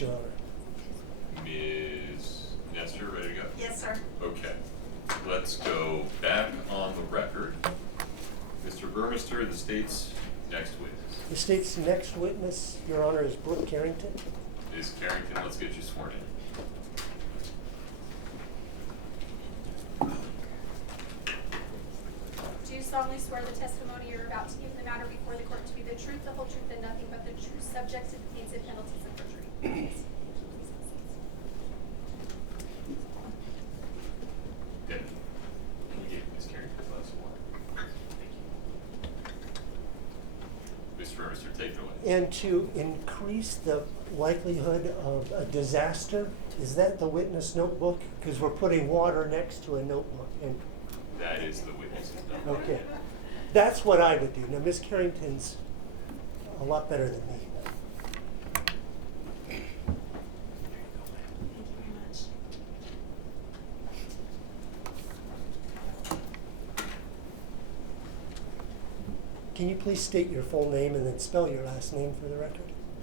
Yes, Your Honor. Ms. Nestor, ready to go? Yes, sir. Okay, let's go back on the record. Mr. Burmester, the state's next witness. The state's next witness, Your Honor, is Brooke Carrington. Ms. Carrington, let's get you sworn in. Do you solemnly swear the testimony you're about to give in the matter before the court to be the truth, the whole truth, and nothing but the truth, subject to the pains and penalties of perjury? Good. Can you give Ms. Carrington a glass of water? Thank you. Mr. Burmester, take it away. And to increase the likelihood of a disaster, is that the witness notebook? Because we're putting water next to a notebook. And That is the witness's number. okay, that's what I would do. Now, Ms. Carrington's a lot better than me. Thank you very much. Can you please state your full name and then spell your last name for the record?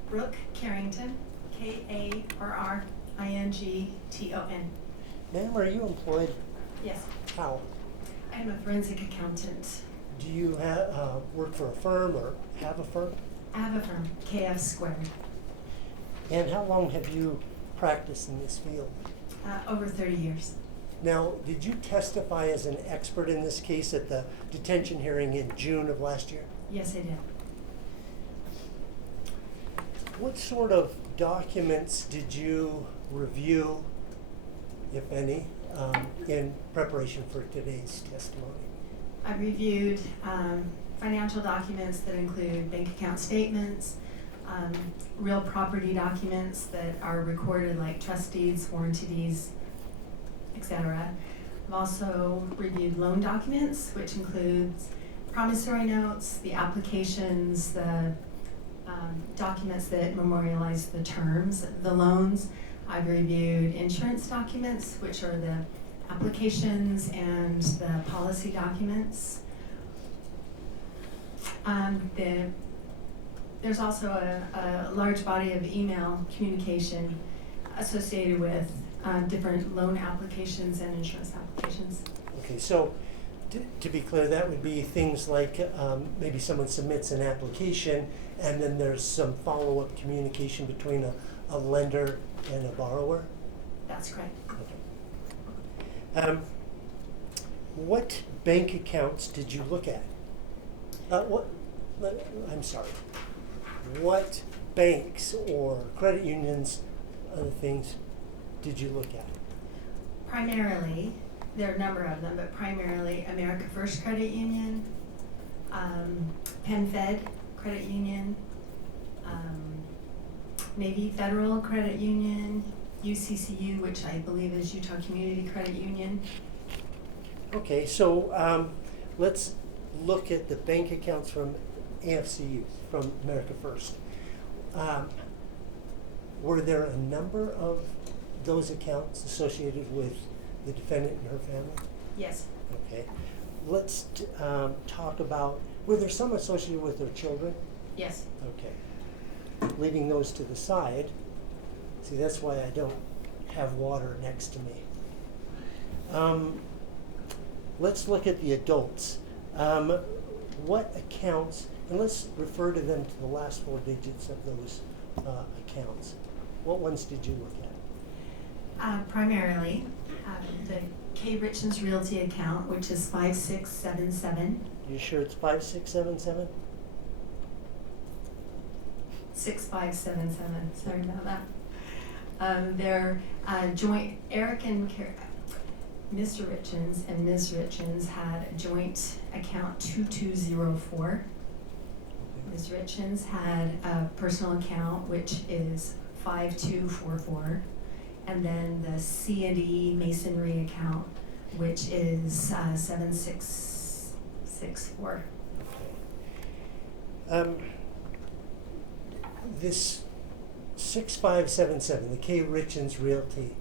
Brooke Carrington, K-A-R-R-I-N-G-T-O-N. Ma'am, are you employed? Yes, How? I am a forensic accountant. Do you work for a firm or have a firm? I have a firm, KF Squared. And how long have you practiced in this field? Over 30 years. Now, did you testify as an expert in this case at the detention hearing in June of last year? Yes, I did. What sort of documents did you review, if any, in preparation for today's testimony? I reviewed financial documents that include bank account statements, real property documents that are recorded like trust deeds, warranty deeds, etc. I've also reviewed loan documents, which includes promissory notes, the applications, the documents that memorialize the terms of the loans. I've reviewed insurance documents, which are the applications and the policy documents. There's also a large body of email communication associated with different loan applications and insurance applications. Okay, so to be clear, that would be things like maybe someone submits an application and then there's some follow-up communication between a lender and a borrower? That's correct. Okay. What bank accounts did you look at? I'm sorry. What banks or credit unions, other things, did you look at? Primarily, there are a number of them, but primarily America First Credit Union, PenFed Credit Union, Navy Federal Credit Union, UCCU, which I believe is Utah Community Credit Union. Okay, so let's look at the bank accounts from AFCU, from America First. Were there a number of those accounts associated with the defendant and her family? Yes. Okay. Let's talk about, were there some associated with their children? Yes. Okay. Leaving those to the side, see, that's why I don't have water next to me. Let's look at the adults. What accounts, and let's refer to them to the last four digits of those accounts. What ones did you look at? Primarily, the K. Richins Realty account, which is 5677. You sure it's 5677? 6577. Sorry about that. They're joint. Eric and Mr. Richins and Ms. Richins had a joint account 2204. Ms. Richins had a personal account which is 5244, and then the C&E Masonry account which is 7664. Okay. This 6577, the K. Richins Realty,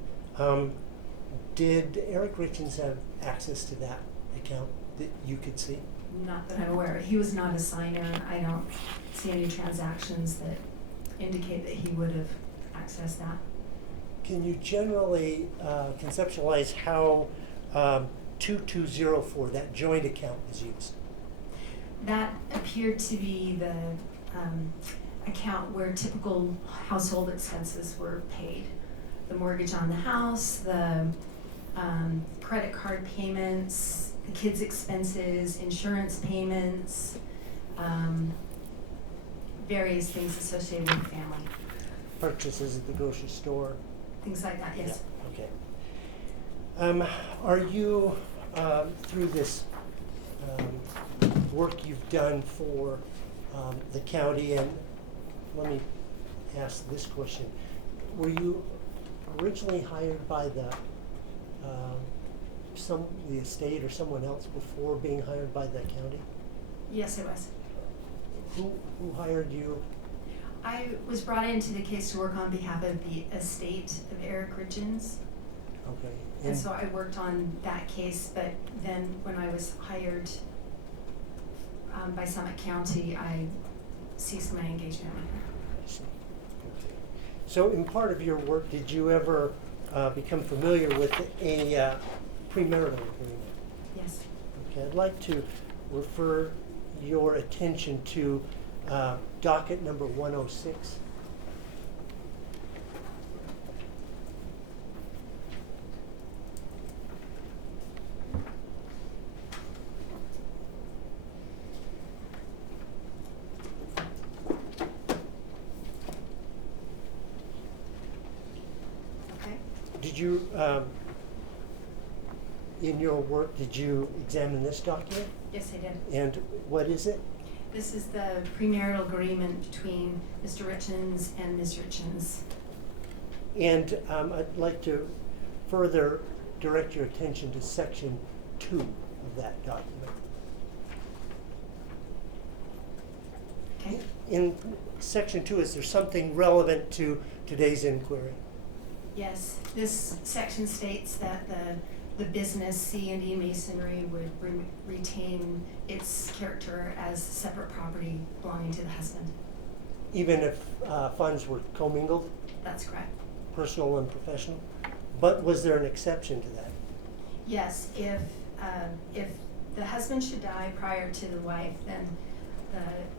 did Eric Richins have access to that account that you could see? Not that I'm aware of. He was not a signer. I don't see any transactions that indicate that he would have access that. Can you generally conceptualize how 2204, that joint account, was used? That appeared to be the account where typical household expenses were paid. The mortgage on the house, the credit card payments, the kids' expenses, insurance payments, various things associated with family. Purchases at the grocery store? Things like that, yes. Yeah, okay. Are you, through this work you've done for the county, and let me ask this question. Were you originally hired by the estate or someone else before being hired by the county? Yes, it was. Who hired you? I was brought into the case to work on behalf of the estate of Eric Richins. Okay. And so I worked on that case, but then when I was hired by Summit County, I ceased my engagement with her. I see. Okay. So in part of your work, did you ever become familiar with a premarital agreement? Yes. Okay, I'd like to refer your attention to docket number 106. Okay. Did you, in your work, did you examine this document? Yes, I did. And what is it? This is the premarital agreement between Mr. Richins and Ms. Richins. And I'd like to further direct your attention to section 2 of that document. Okay. In section 2, is there something relevant to today's inquiry? Yes, this section states that the business C&E Masonry would retain its character as separate property belonging to the husband. Even if funds were commingled, That's correct. personal and professional? But was there an exception to that? Yes, if the husband should die prior to the wife, then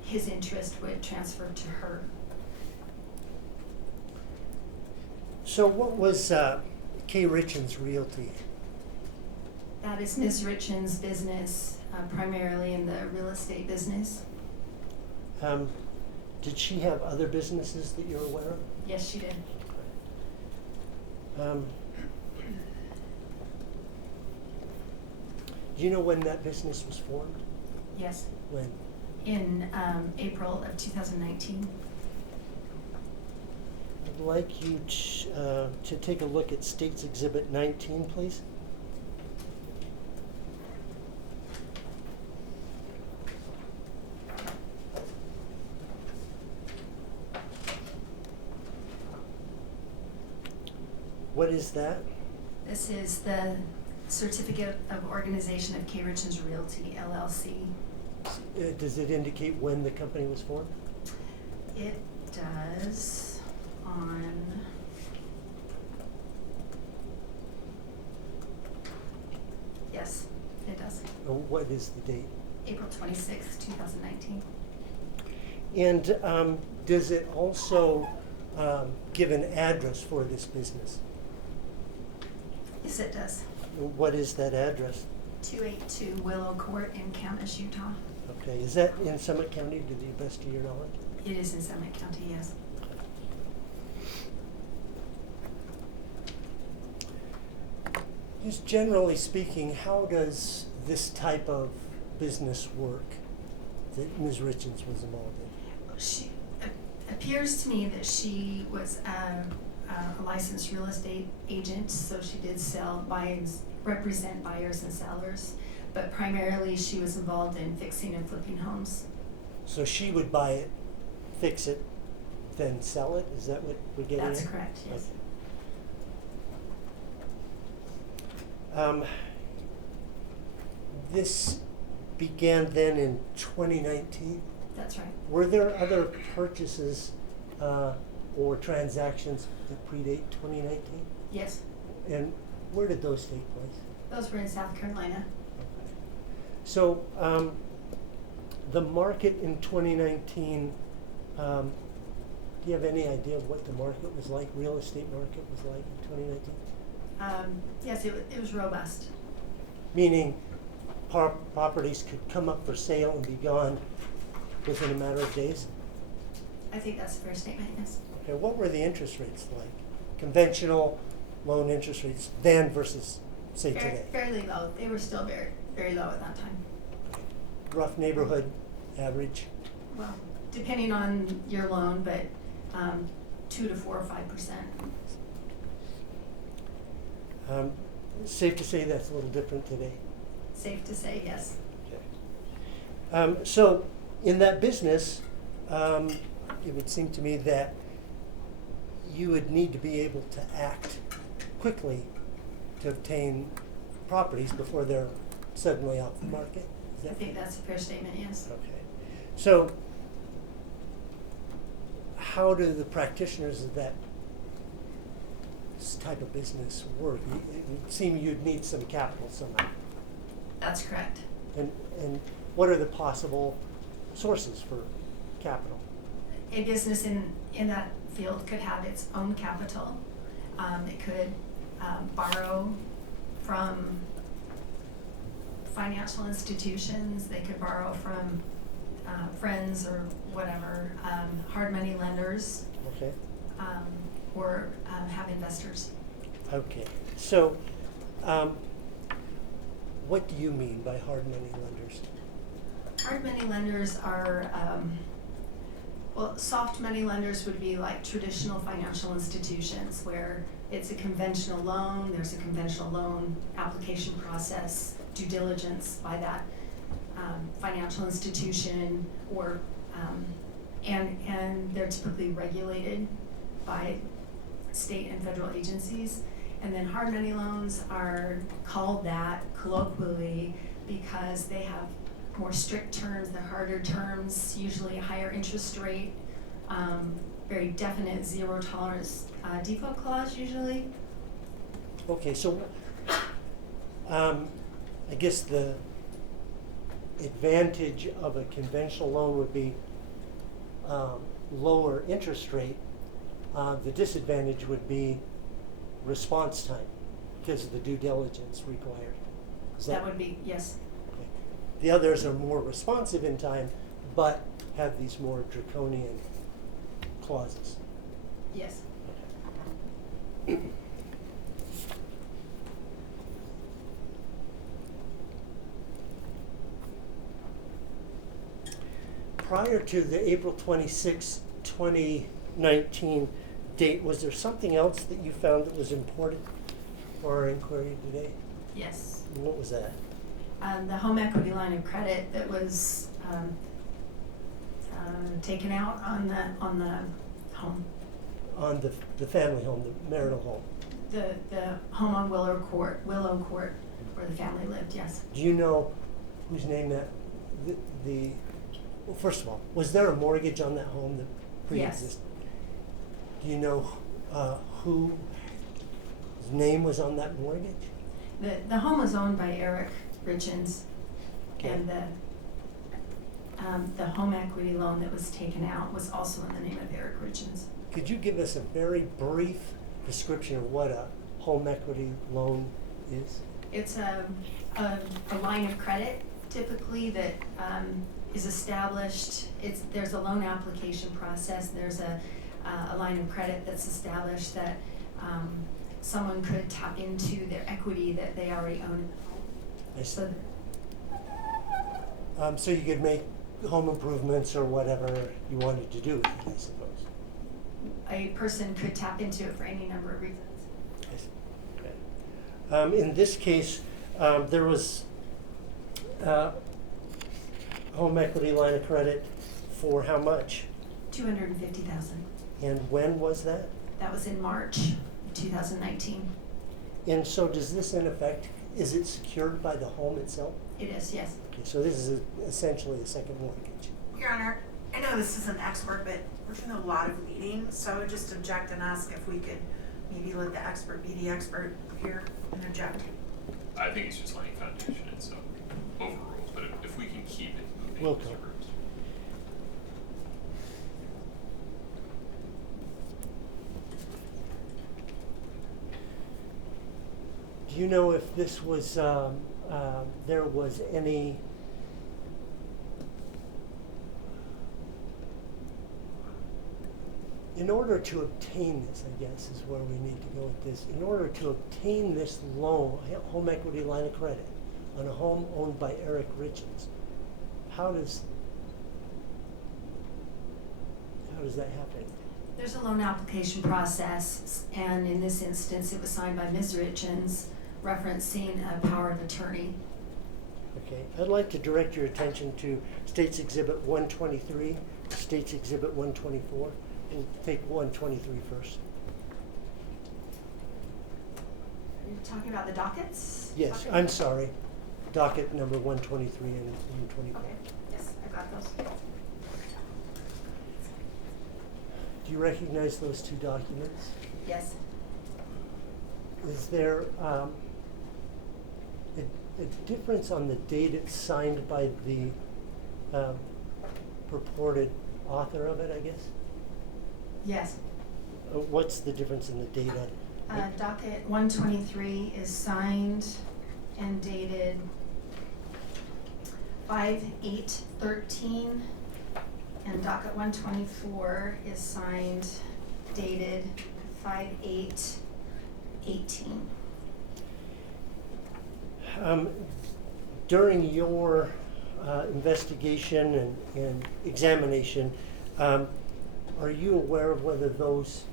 his interest would transfer to her. So what was K. Richins Realty? That is Ms. Richins' business, primarily in the real estate business. Did she have other businesses that you're aware of? Yes, she did. Do you know when that business was formed? Yes, When? in April of 2019. I'd like you to take a look at State's Exhibit 19, please. What is that? This is the Certificate of Organization of K. Richins Realty, LLC. Does it indicate when the company was formed? It does on yes, it does. What is the date? April 26, 2019. And does it also give an address for this business? Yes, it does. What is that address? 282 Willow Court in Camas, Utah. Okay, is that in Summit County to the best of your knowledge? It is in Summit County, yes. Just generally speaking, how does this type of business work that Ms. Richins was involved in? She appears to me that she was a licensed real estate agent, so she did represent buyers and sellers, but primarily she was involved in fixing and flipping homes. So she would buy it, fix it, then sell it? Is that what we're getting at? That's correct, yes. Okay. This began then in 2019? That's right. Were there other purchases or transactions that predate 2019? Yes, And where did those take place? those were in South Carolina. So, the market in 2019, do you have any idea of what the market was like, real estate market was like in 2019? Yes, it was robust. Meaning properties could come up for sale and be gone within a matter of days? I think that's a fair statement, yes. Okay, what were the interest rates like? Conventional loan interest rates then versus, say, today? Fairly low. They were still very, very low at that time. Rough neighborhood average? Well, depending on your loan, but 2 to 4 or 5%. Safe to say that's a little different today. Safe to say, yes. Okay. So in that business, it would seem to me that you would need to be able to act quickly to obtain properties before they're suddenly off the market. Is I that think that's a fair statement, yes. okay? So how do the practitioners of that type of business work? It would seem you'd need some capital somehow. That's correct. And what are the possible sources for capital? A business in that field could have its own capital. It could borrow from financial institutions. They could borrow from friends or whatever, hard money lenders, Okay. or have investors. Okay. So, what do you mean by hard money lenders? Hard money lenders are, soft money lenders would be like traditional financial institutions where it's a conventional loan, there's a conventional loan application process, due diligence by that financial institution, or and they're typically regulated by state and federal agencies. And then hard money loans are called that colloquially because they have more strict terms, they're harder terms, usually a higher interest rate, very definite zero tolerance default clause usually. Okay, so I guess the advantage of a conventional loan would be lower interest rate. The disadvantage would be response time because of the due diligence required. That would be, yes. Okay. The others are more responsive in time, but have these more draconian clauses. Yes. Prior to the April 26, 2019 date, was there something else that you found that was important for our inquiry today? Yes. And what was that? The home equity line of credit that was taken out on the home. On the family home, the marital home. The home on Willow Court, where the family lived, yes. Do you know whose name that, well, first of all, was there a mortgage on that home that pre-existed? Yes. Do you know whose name was on that mortgage? The home was owned by Eric Richins, Okay. and the home equity loan that was taken out was also in the name of Eric Richins. Could you give us a very brief description of what a home equity loan is? It's a line of credit typically that is established. There's a loan application process. There's a line of credit that's established that someone could tap into their equity that they already own. I see. So you could make home improvements or whatever you wanted to do with it, I suppose. A person could tap into it for any number of reasons. I see. Okay. In this case, there was home equity line of credit for how much? $250,000. And when was that? That was in March of 2019. And so does this in effect, is it secured by the home itself? It is, yes. Okay, so this is essentially a second mortgage. Your Honor, I know this isn't expert, but we're doing a lot of leading, so I would just object and ask if we could maybe let the expert be the expert here and object. I think it's just laying foundation and so overrules, but if we can keep it moving. Will Mr. do. Burmester. Do you know if this was, there was any in order to obtain this, I guess, is where we need to go with this. In order to obtain this loan, home equity line of credit, on a home owned by Eric Richins, how does that happen? There's a loan application process, and in this instance, it was signed by Ms. Richins, referencing a power of attorney. Okay, I'd like to direct your attention to States Exhibit 123, States Exhibit 124. We'll take 123 first. Are you talking about the dockets? Yes, Okay. I'm sorry. Docket number 123 and 124. Okay, yes, I got those. Do you recognize those two documents? Yes. Is there a difference on the date it's signed by the purported author of it, I guess? Yes. What's the difference in the date on it? Docket 123 is signed and dated 5/8/13, and docket 124 is signed, dated 5/8/18. During your investigation and examination, are you aware of whether those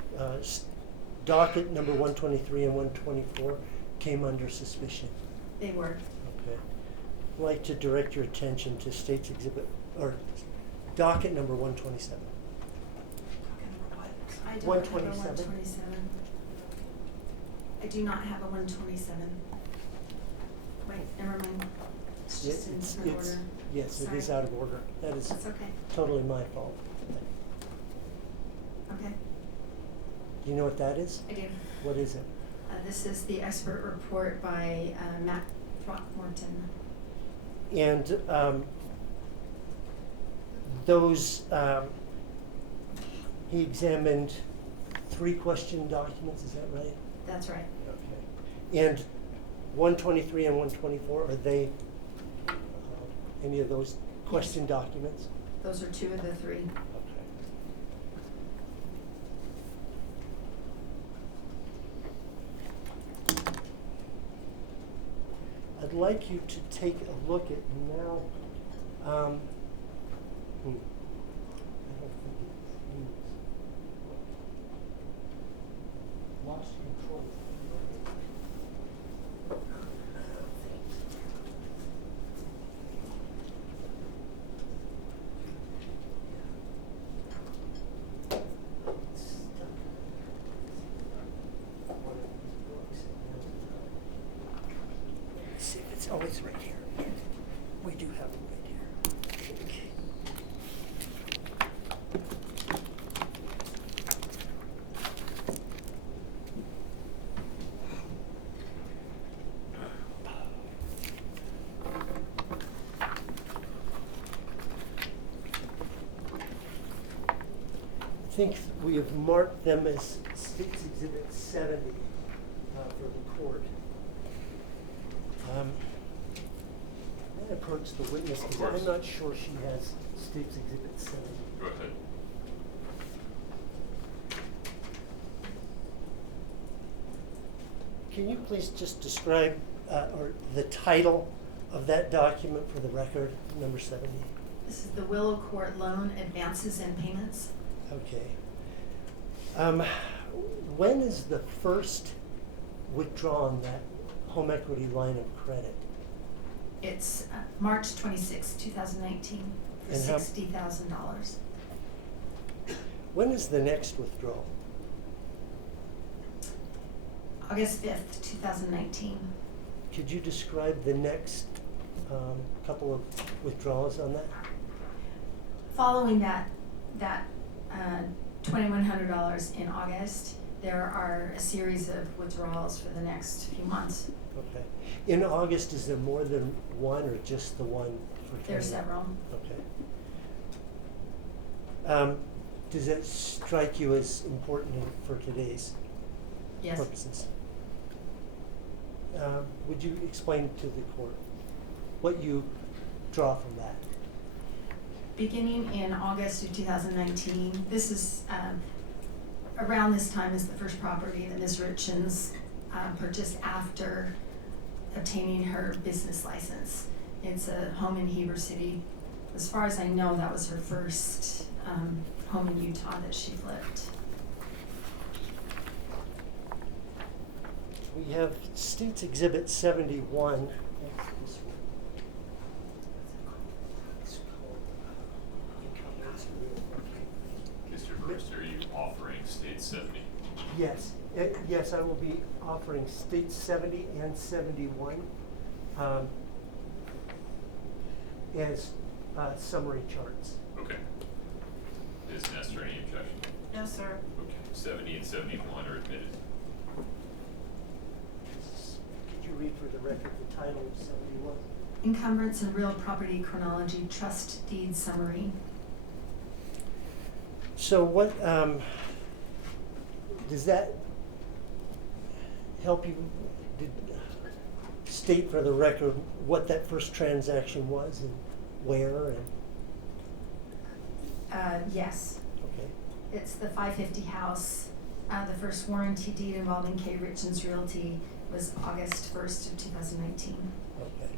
docket number 123 and 124 came under suspicion? They were. Okay. I'd like to direct your attention to States Exhibit, or docket number 127. I don't 127? have a 127. I do not have a 127. Wait, never mind. It's just in different order. Yes, it is Sorry. out of order. That is That's okay. totally my fault. Okay, Do you know what that is? I do. What is it? This is the expert report by Matt Throckmorton. And those, he examined 3 question documents, is that right? That's right. Okay. And 123 and 124, are they any of those question documents? Those are 2 of the 3. Okay. I'd like you to take a look at now. I don't think it's used. Lost control. See if it's, oh, it's right here. We do have it right here. Okay. I think we have marked them as States Exhibit 70 for the court. I'm going to approach the witness Of because course. I'm not sure she has States Exhibit 70. Go ahead. Can you please just describe or the title of that document for the record, number 70? This is the Willow Court Loan Advances and Payments. Okay. When is the first withdrawn that home equity line of credit? It's March 26, 2019, for And how- $60,000. When is the next withdrawal? August 5th, 2019. Could you describe the next couple of withdrawals on that? Following that $2,100 in August. There are a series of withdrawals for the next few months. Okay. In August, is there more than one or just the one for There are Canada? several. Okay. Does that strike you as important for today's Yes. purposes? Would you explain to the court what you draw from that? Beginning in August of 2019, this is around this time is the first property that Ms. Richins purchased after obtaining her business license. It's a home in Heber City. As far as I know, that was her first home in Utah that she flipped. We have State's Exhibit 71. That's this one. It's called Incompetence to Real Property. Mr. Burmester, are you offering state 70? Yes, yes, I will be offering State 70 and 71 as summary charts. Okay. Is Nestor any objection? No, sir. Okay, 70 and 71 are admitted. Could you read for the record the title of 71? Encumbrance and Real Property Chronology Trust Deed Summary. So what, does that help you state for the record what that first transaction was and where and, Yes. okay. It's the 550 house. The first warranty deed involving K. Richins Realty was August 1st of 2019. Okay.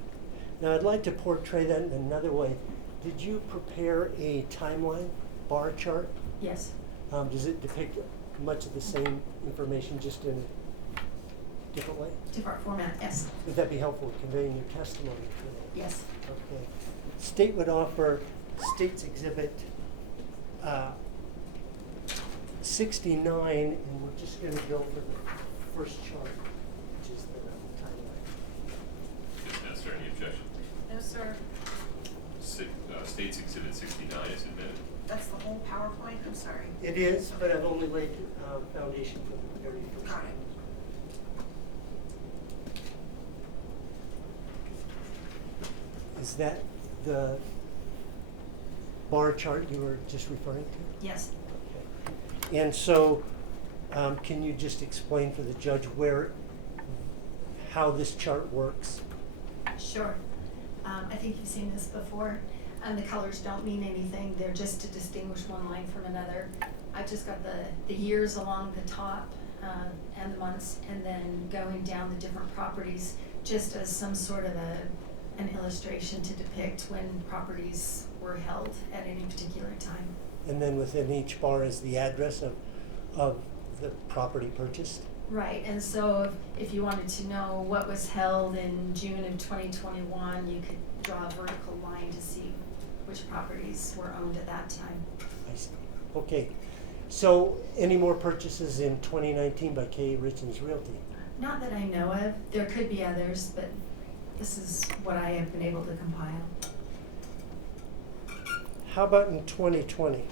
Now, I'd like to portray that in another way. Did you prepare a timeline bar chart? Yes. Does it depict much of the same information, just in a different way? Different format, yes. Would that be helpful in conveying your testimony today? Yes. Okay. State would offer State's Exhibit 69, and we're just going to go for the first chart, which is the timeline. Is Nestor any objection? No, sir. State's Exhibit 69 is admitted. That's the whole PowerPoint? I'm sorry. It is, but I've only laid foundation for the very first Got one. it. Is that the bar chart you were just referring to? Yes. Okay. And so, can you just explain for the judge how this chart works? Sure. I think you've seen this before. The colors don't mean anything. They're just to distinguish one line from another. I've just got the years along the top and the months, and then going down the different properties just as some sort of an illustration to depict when properties were held at any particular time. And then within each bar is the address of the property purchased? Right, and so if you wanted to know what was held in June of 2021, you could draw a vertical line to see which properties were owned at that time. I see. Okay. So, any more purchases in 2019 by K. Richins Realty? Not that I know of. There could be others, but this is what I have been able to compile. How about in 2020?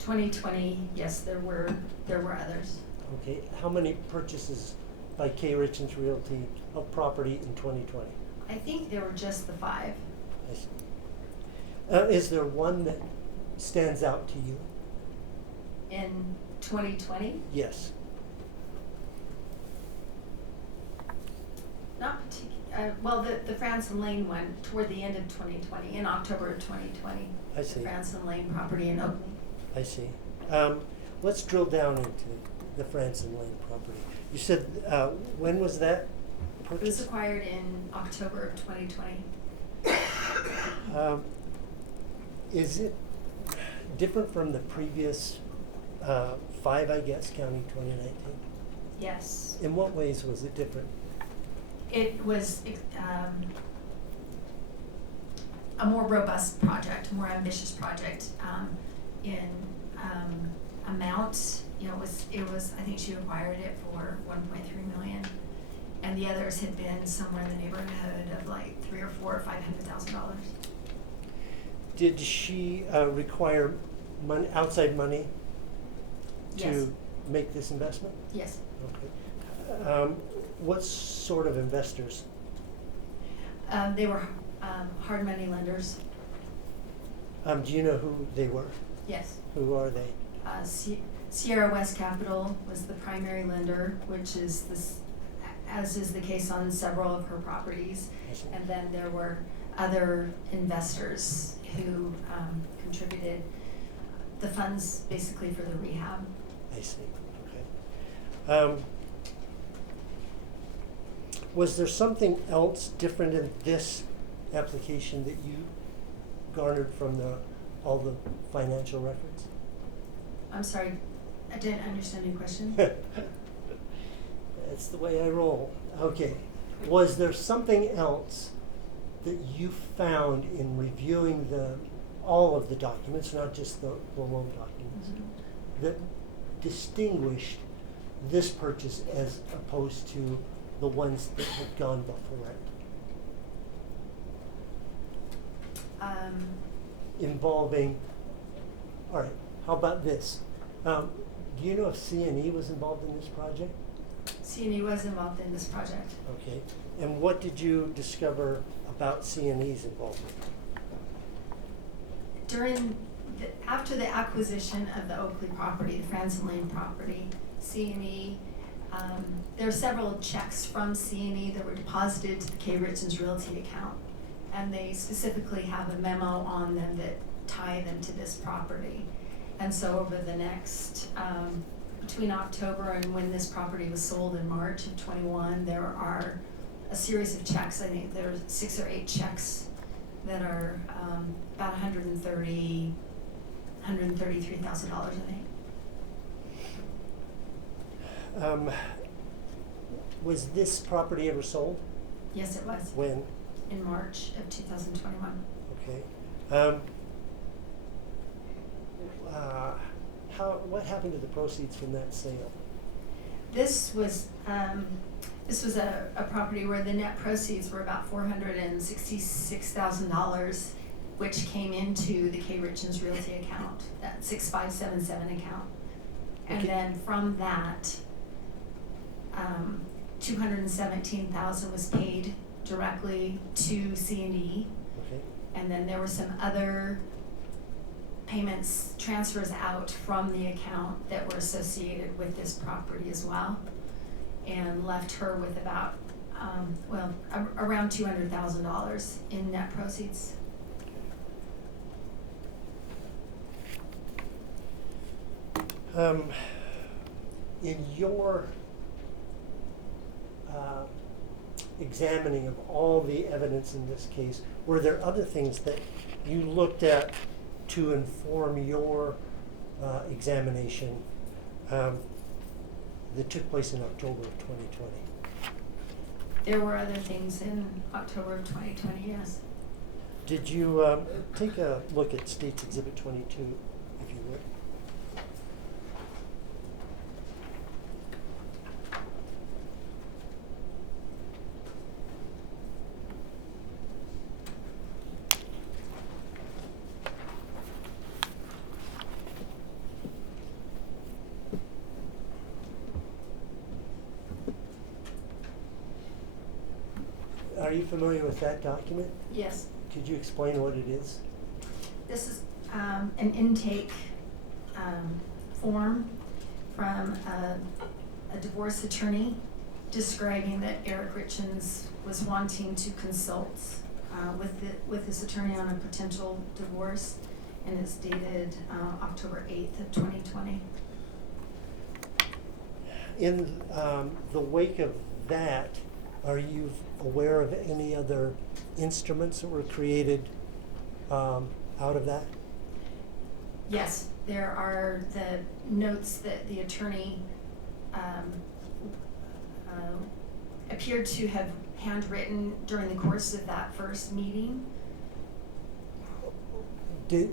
2020, yes, there were others. Okay. How many purchases by K. Richins Realty of property in 2020? I think there were just the 5. I see. Is there one that stands out to you? In 2020, Yes. not particular. Well, the Franson Lane one toward the end of 2020, in October of 2020. I see. The Franson Lane property in Oakley. I see. Let's drill down into the Franson Lane property. You said, when was that It was purchased? acquired in October of 2020. Is it different from the previous 5, I guess, counting 2019? Yes. In what ways was it different? It was a more robust project, a more ambitious project in amount. You know, it was. I think she acquired it for $1.3 million, and the others had been somewhere in the neighborhood of like $300,000 or $500,000. Did she require money, outside money Yes. to make this investment? Yes. Okay. What sort of investors? They were hard money lenders. Do you know who they were? Yes. Who are they? Sierra West Capital was the primary lender, which is this, as is the case on several of her properties. I see. And then there were other investors who contributed the funds basically for the rehab. I see, okay. Was there something else different in this application that you garnered from all the financial records? I'm sorry, I didn't understand your question. That's the way I roll. Okay. Was there something else that you found in reviewing all of the documents, not just the loan documents, that distinguished this purchase as opposed to the ones that had gone before it? Involving, all right, how about this? Do you know if C&E was involved in this project? C&E was involved in this project. Okay, and what did you discover about C&E's involvement? After the acquisition of the Oakley property, the Franzen Lane property, C&E, there were several checks from C&E that were deposited to the K. Richins Realty account. And they specifically have a memo on them that tie them to this property. And so over the next, between October and when this property was sold in March of 21, there are a series of checks. I think there are 6 or 8 checks that are about $133,000, I think. Was this property ever sold? Yes, it was. When? In March of 2021. Okay. What happened to the proceeds from that sale? This was a property where the net proceeds were about $466,000, which came into the K. Richins Realty account, that 6577 account. And Okay. then from that, $217,000 was paid directly to C&E. Okay. And then there were some other payments, transfers out from the account that were associated with this property as well, and left her with about, around $200,000 in net proceeds. In your examining of all the evidence in this case, were there other things that you looked at to inform your examination that took place in October of 2020? There were other things in October of 2020, yes. Did you take a look at State's Exhibit 22, if you would? Are you familiar with that document? Yes. Could you explain what it is? This is an intake form from a divorce attorney describing that Eric Richins was wanting to consult with his attorney on a potential divorce, and it's dated October 8th of 2020. In the wake of that, are you aware of any other instruments that were created out of that? Yes, there are the notes that the attorney appeared to have handwritten during the course of that first meeting.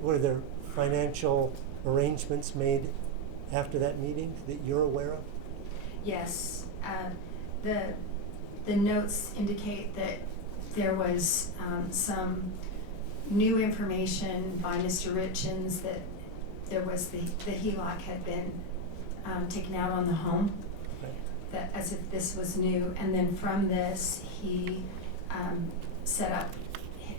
Were there financial arrangements made after that meeting that you're aware of? Yes, the notes indicate that there was some new information by Mr. Richins that there was the HELOC had been taken out on the home, Okay. that as if this was new, and then from this, he set up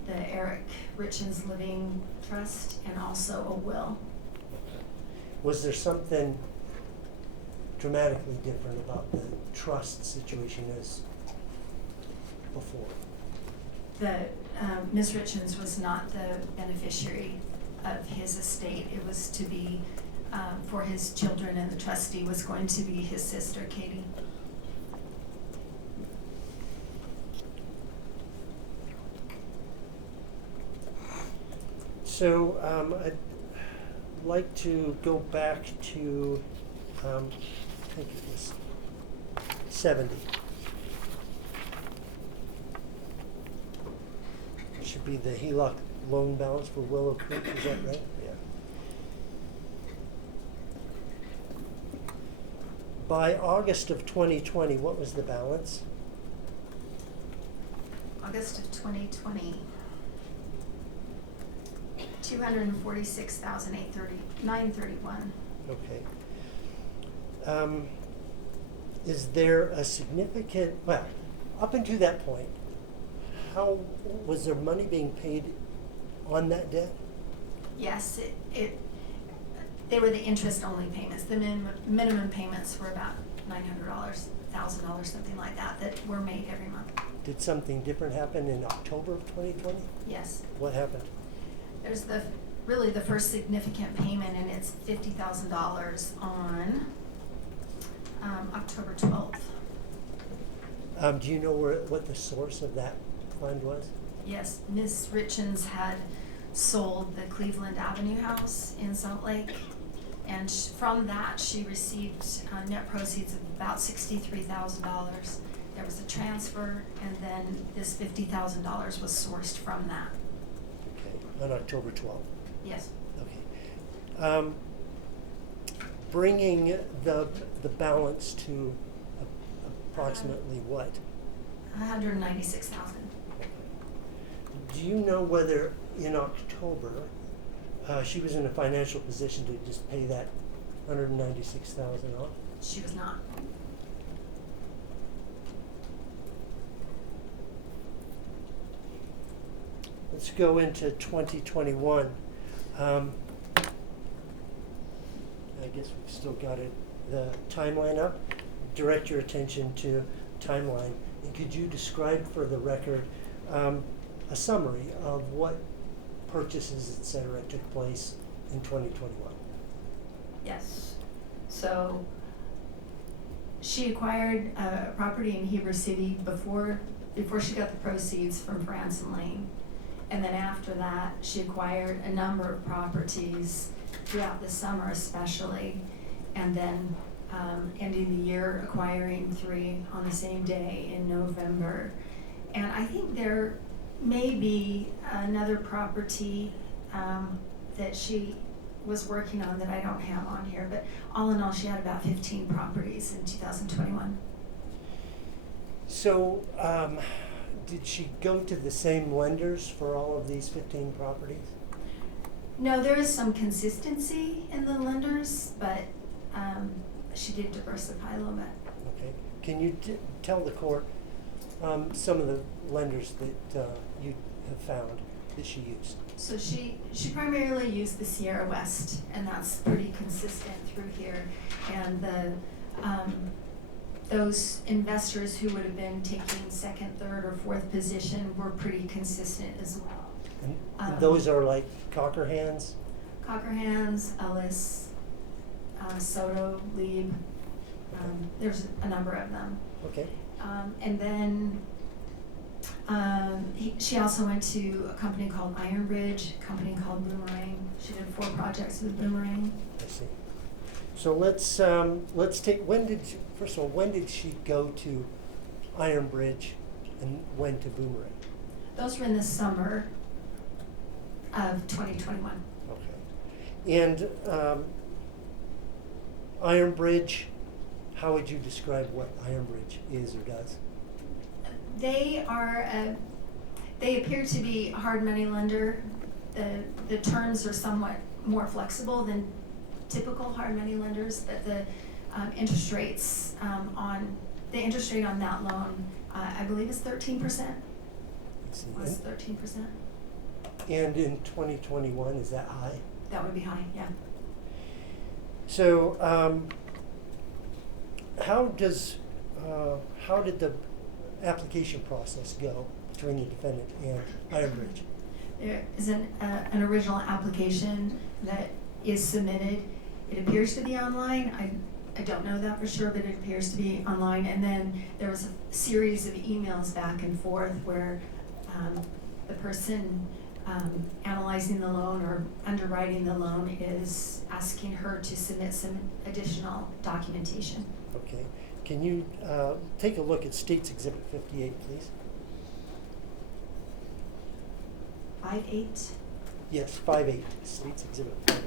the Eric Richins Living Trust and also a will. Was there something dramatically different about the trust situation as before? The Ms. Richins was not the beneficiary of his estate. It was to be for his children, and the trustee was going to be his sister, Katie. So I'd like to go back to, I think it was 70. It should be the HELOC loan balance for Willow Creek, is that right? Yeah. By August of 2020, what was the balance? August of 2020, $246,931. Okay. Is there a significant, well, up until that point, how, was there money being paid on that debt? Yes, they were the interest-only payments. The minimum payments were about $900, $1,000, something like that, that were made every month. Did something different happen in October of 2020? Yes. What happened? There's really the first significant payment, and it's $50,000 on October 12th. Do you know what the source of that fund was? Yes, Ms. Richins had sold the Cleveland Avenue house in Salt Lake, and from that she received net proceeds of about $63,000. There was a transfer, and then this $50,000 was sourced from that. Okay, on October 12th. Yes. Okay. Bringing the balance to approximately what? $196,000. Do you know whether in October she was in a financial position to just pay that $196,000 off? She was not. Let's go into 2021. I guess we've still got the timeline up. Direct your attention to timeline. And could you describe for the record a summary of what purchases, et cetera, took place in 2021? Yes. So she acquired a property in Heber City before she got the proceeds from Branson Lane. And then after that, she acquired a number of properties throughout the summer especially, and then ending the year acquiring 3 on the same day in November. And I think there may be another property that she was working on that I don't have on here, but all in all, she had about 15 properties in 2021. So, did she go to the same lenders for all of these 15 properties? No, there is some consistency in the lenders, but she did diversify a little bit. Okay. Can you tell the court some of the lenders that you have found that she used? So she primarily used the Sierra West, and that's pretty consistent through here. And those investors who would have been taking second, third, or fourth position were pretty consistent as well. And those are like Cockerhands? Cockerhands, Ellis, Soto, Lieb. There's a number of them. Okay. And then she also went to a company called Iron Bridge, a company called Boomerang. She did 4 projects with Boomerang. I see. So let's take, first of all, when did she go to Iron Bridge and when to Boomerang? Those were in the summer of 2021. Okay. And Iron Bridge, how would you describe what Iron Bridge is or does? They appear to be a hard money lender. The terms are somewhat more flexible than typical hard money lenders, but the interest rates the interest rate on that loan, I believe is 13%. Was 13%. And in 2021, is that high? That would be high, yeah. So, how did the application process go between the defendant and Ironbridge? There is an original application that is submitted. It appears to be online. I don't know that for sure, but it appears to be online. And then there was a series of emails back and forth where the person analyzing the loan or underwriting the loan is asking her to submit some additional documentation. Okay. Can you take a look at State's Exhibit 58, please? 5-8. Yes, 5-8. State's Exhibit 5-8.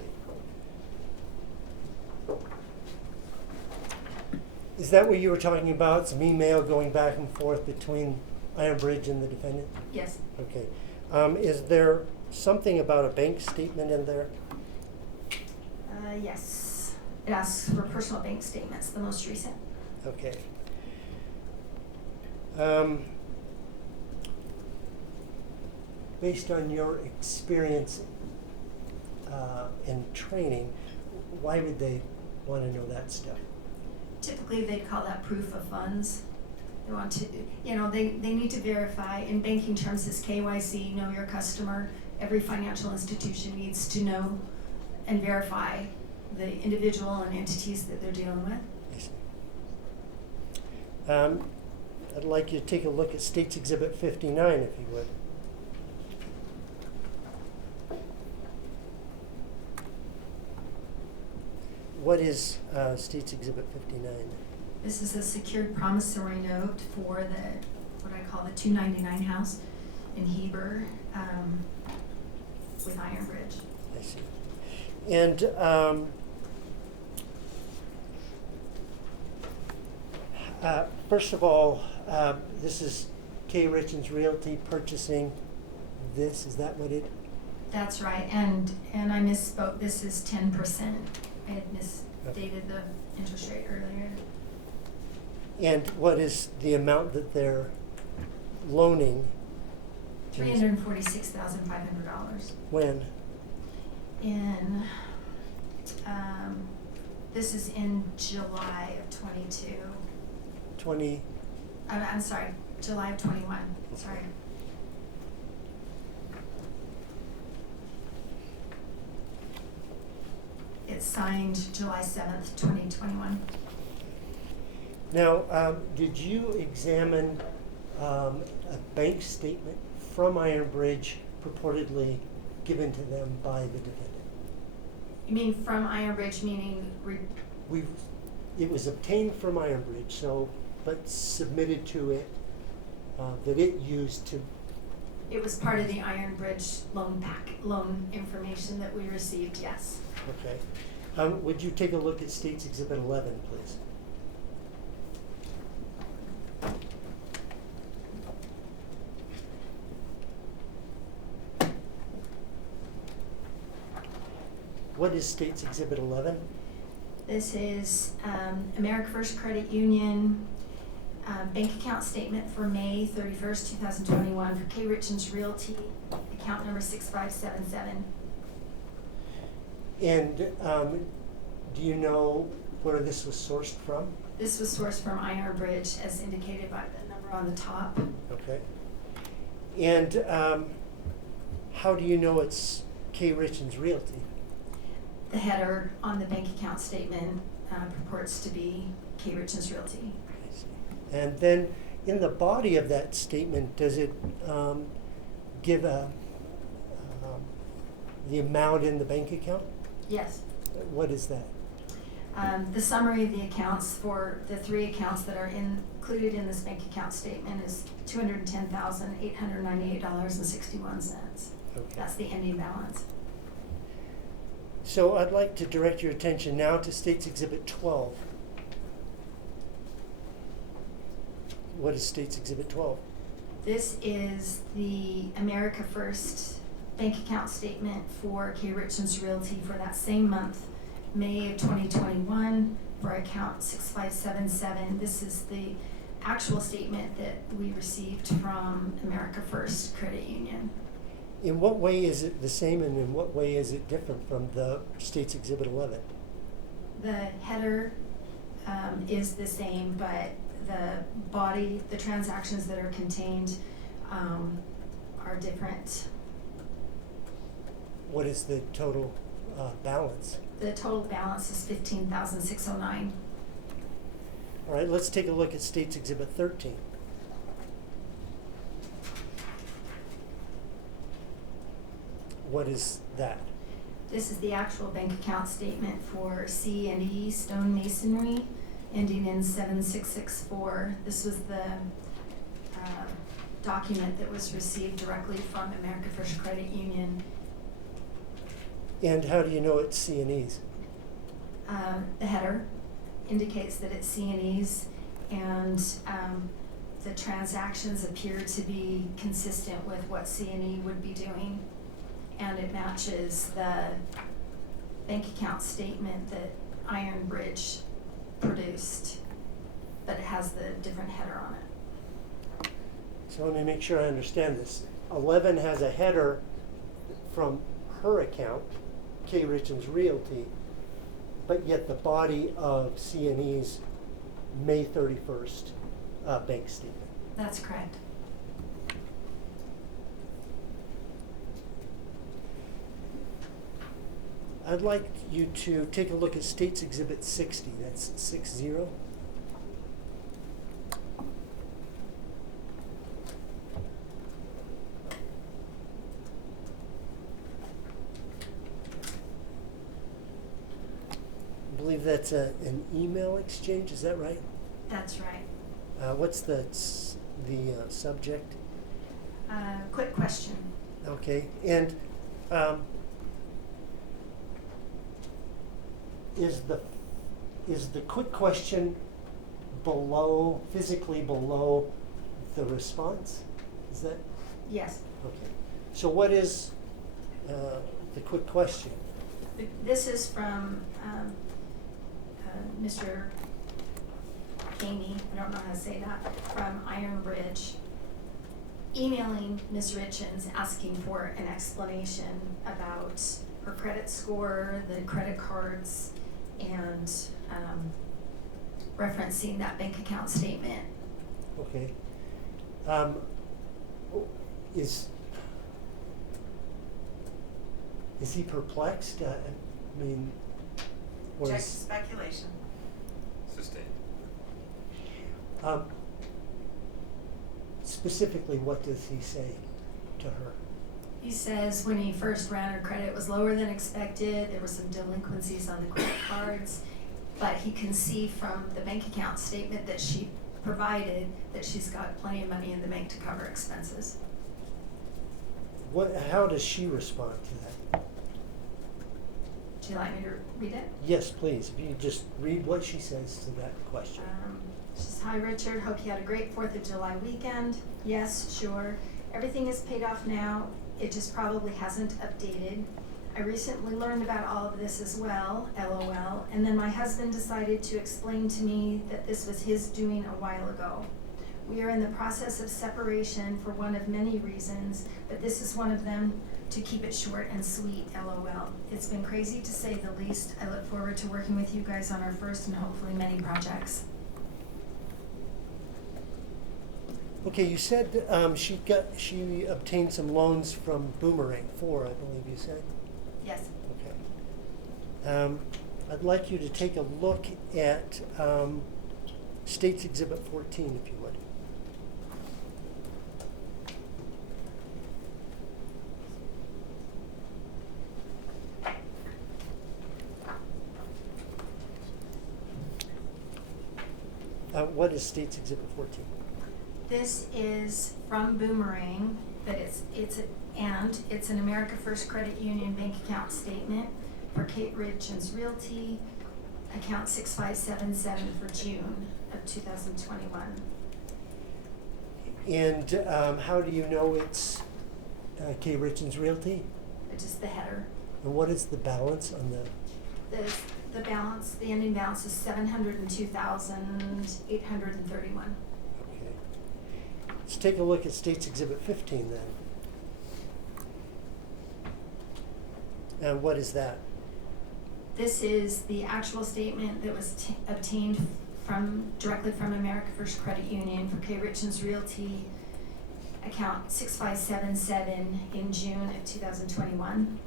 Is that what you were talking about? Some email going back and forth between Ironbridge and the defendant? Yes. Okay. Is there something about a bank statement in there? Yes. It asks for personal bank statements, the most recent. Okay. Based on your experience and training, why would they want to know that stuff? Typically, they'd call that proof of funds. They want to, they need to verify. In banking terms, it's KYC, know your customer. Every financial institution needs to know and verify the individual and entities that they're dealing with. I'd like you to take a look at State's Exhibit 59, if you would. What is State's Exhibit 59? This is a secured promissory note for what I call the 299 house in Heber with Ironbridge. I see. And first of all, this is K. Richins Realty purchasing this. Is that what it? That's right, and I misspoke. This is 10%. I had misstated the interest rate earlier. And what is the amount that they're loaning? $346,500. When? In this is in July of 22. 20. I'm sorry, July of 21. Sorry. It's signed July 7th, 2021. Now, did you examine a bank statement from Ironbridge purportedly given to them by the defendant? You mean from Ironbridge, meaning It was obtained from Ironbridge, but submitted to it that it used to. it was part of the Ironbridge loan information that we received, yes. Okay. Would you take a look at State's Exhibit 11, please? What is State's Exhibit 11? This is America First Credit Union bank account statement for May 31st, 2021 for K. Richins Realty, account number 6577. And do you know where this was sourced from? This was sourced from Ironbridge as indicated by the number on the top. Okay. And how do you know it's K. Richins Realty? The header on the bank account statement purports to be K. Richins Realty. I see. And then in the body of that statement, does it give the amount in the bank account? Yes. What is that? The summary of the accounts for the 3 accounts that are included in this bank account statement is $210,898.61. Okay. That's the ending balance. So I'd like to direct your attention now to State's Exhibit 12. What is State's Exhibit 12? This is the America First bank account statement for K. Richins Realty for that same month May of 2021 for account 6577. This is the actual statement that we received from America First Credit Union. In what way is it the same, and in what way is it different from the State's Exhibit 11? The header is the same, but the body, the transactions that are contained are different. What is the total balance? The total balance is $15,609. All right, let's take a look at State's Exhibit 13. What is that? This is the actual bank account statement for C&E Stone Masonry, ending in 7664. This was the document that was received directly from America First Credit Union. And how do you know it's C&E's? The header indicates that it's C&E's, and the transactions appear to be consistent with what C&E would be doing, and it matches the bank account statement that Iron Bridge produced, but it has the different header on it. So let me make sure I understand this. 11 has a header from her account, K. Richins Realty, but yet the body of C&E's May 31st bank statement. That's correct. I'd like you to take a look at State's Exhibit 60. That's 60. I believe that's an email exchange. Is that right? That's right. What's the subject? Quick question. Okay, and is the quick question below, physically below the response? Is that Yes. okay? So what is the quick question? This is from Mr. Kamey, I don't know how to say that, from Iron Bridge, emailing Ms. Richins asking for an explanation about her credit score, the credit cards, and referencing that bank account statement. Okay. Is he perplexed? I mean, or Check is, speculation. Sustained. specifically, what does he say to her? He says when he first ran her credit, it was lower than expected. There were some delinquencies on the credit cards, but he can see from the bank account statement that she provided that she's got plenty of money in the bank to cover expenses. How does she respond to that? Would you like me to read it? Yes, please. If you just read what she says to that question. She says, "Hi Richard, hope you had a great 4th of July weekend. Yes, sure. Everything is paid off now. It just probably hasn't updated. I recently learned about all of this as well, LOL, and then my husband decided to explain to me that this was his doing a while ago. We are in the process of separation for one of many reasons, but this is one of them. To keep it short and sweet, LOL. It's been crazy to say the least. I look forward to working with you guys on our first and hopefully many projects." Okay, you said she obtained some loans from Boomerang 4, I believe you said. Yes. Okay. I'd like you to take a look at State's Exhibit 14, if you would. What is State's Exhibit 14? This is from Boomerang, but it's an America First Credit Union bank account statement for Kate Richins Realty, account 6577 for June of 2021. And how do you know it's K. Richins Realty? Which is the header. And what is the balance on the The balance, the ending balance is $702,831. Okay. Let's take a look at State's Exhibit 15 then. And what is that? This is the actual statement that was obtained directly from America First Credit Union for Richins Realty account 6577 in June of 2021.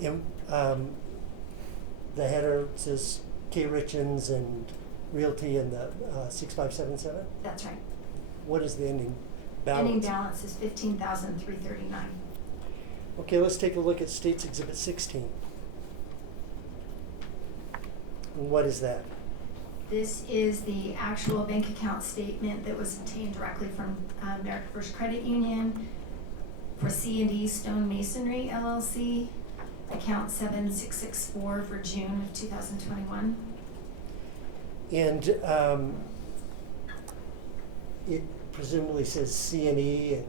And the header says Richins and Realty and the 6577? That's right. What is the ending balance? Ending balance is $15,339. Okay, let's take a look at State's Exhibit 16. And what is that? This is the actual bank account statement that was obtained directly from America First Credit Union for C&D Stone Masonry LLC, account 7664 for June of 2021. And it presumably says C&E and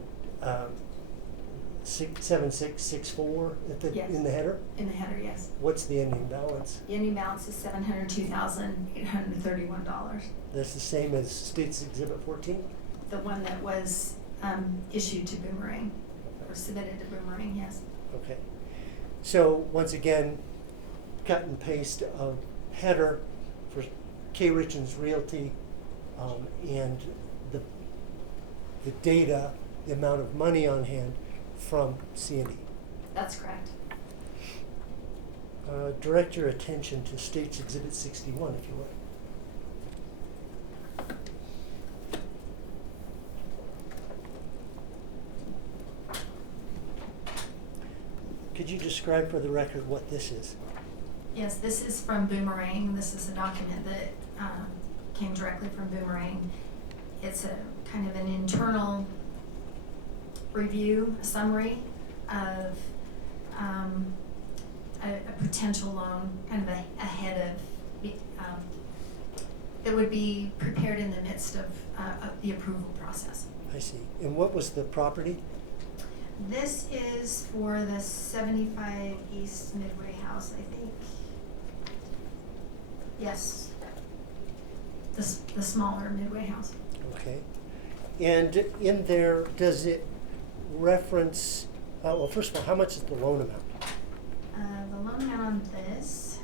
7664 Yes. in the header? In the header, yes. What's the ending balance? The ending balance is $702,831. That's the same as State's Exhibit 14? The one that was issued to Boomerang, or submitted to Boomerang, yes. Okay. So once again, cut and paste of header for Richins Realty and the data, the amount of money on hand from C&E. That's correct. Direct your attention to State's Exhibit 61, if you would. Could you describe for the record what this is? Yes, this is from Boomerang. This is a document that came directly from Boomerang. It's a kind of an internal review, a summary of a potential loan, kind of ahead of, that would be prepared in the midst of the approval process. I see. And what was the property? This is for the 75 East Midway House, I think. Yes. The smaller Midway House. Okay. And in there, does it reference, well, first of all, how much is the loan amount? The loan amount on this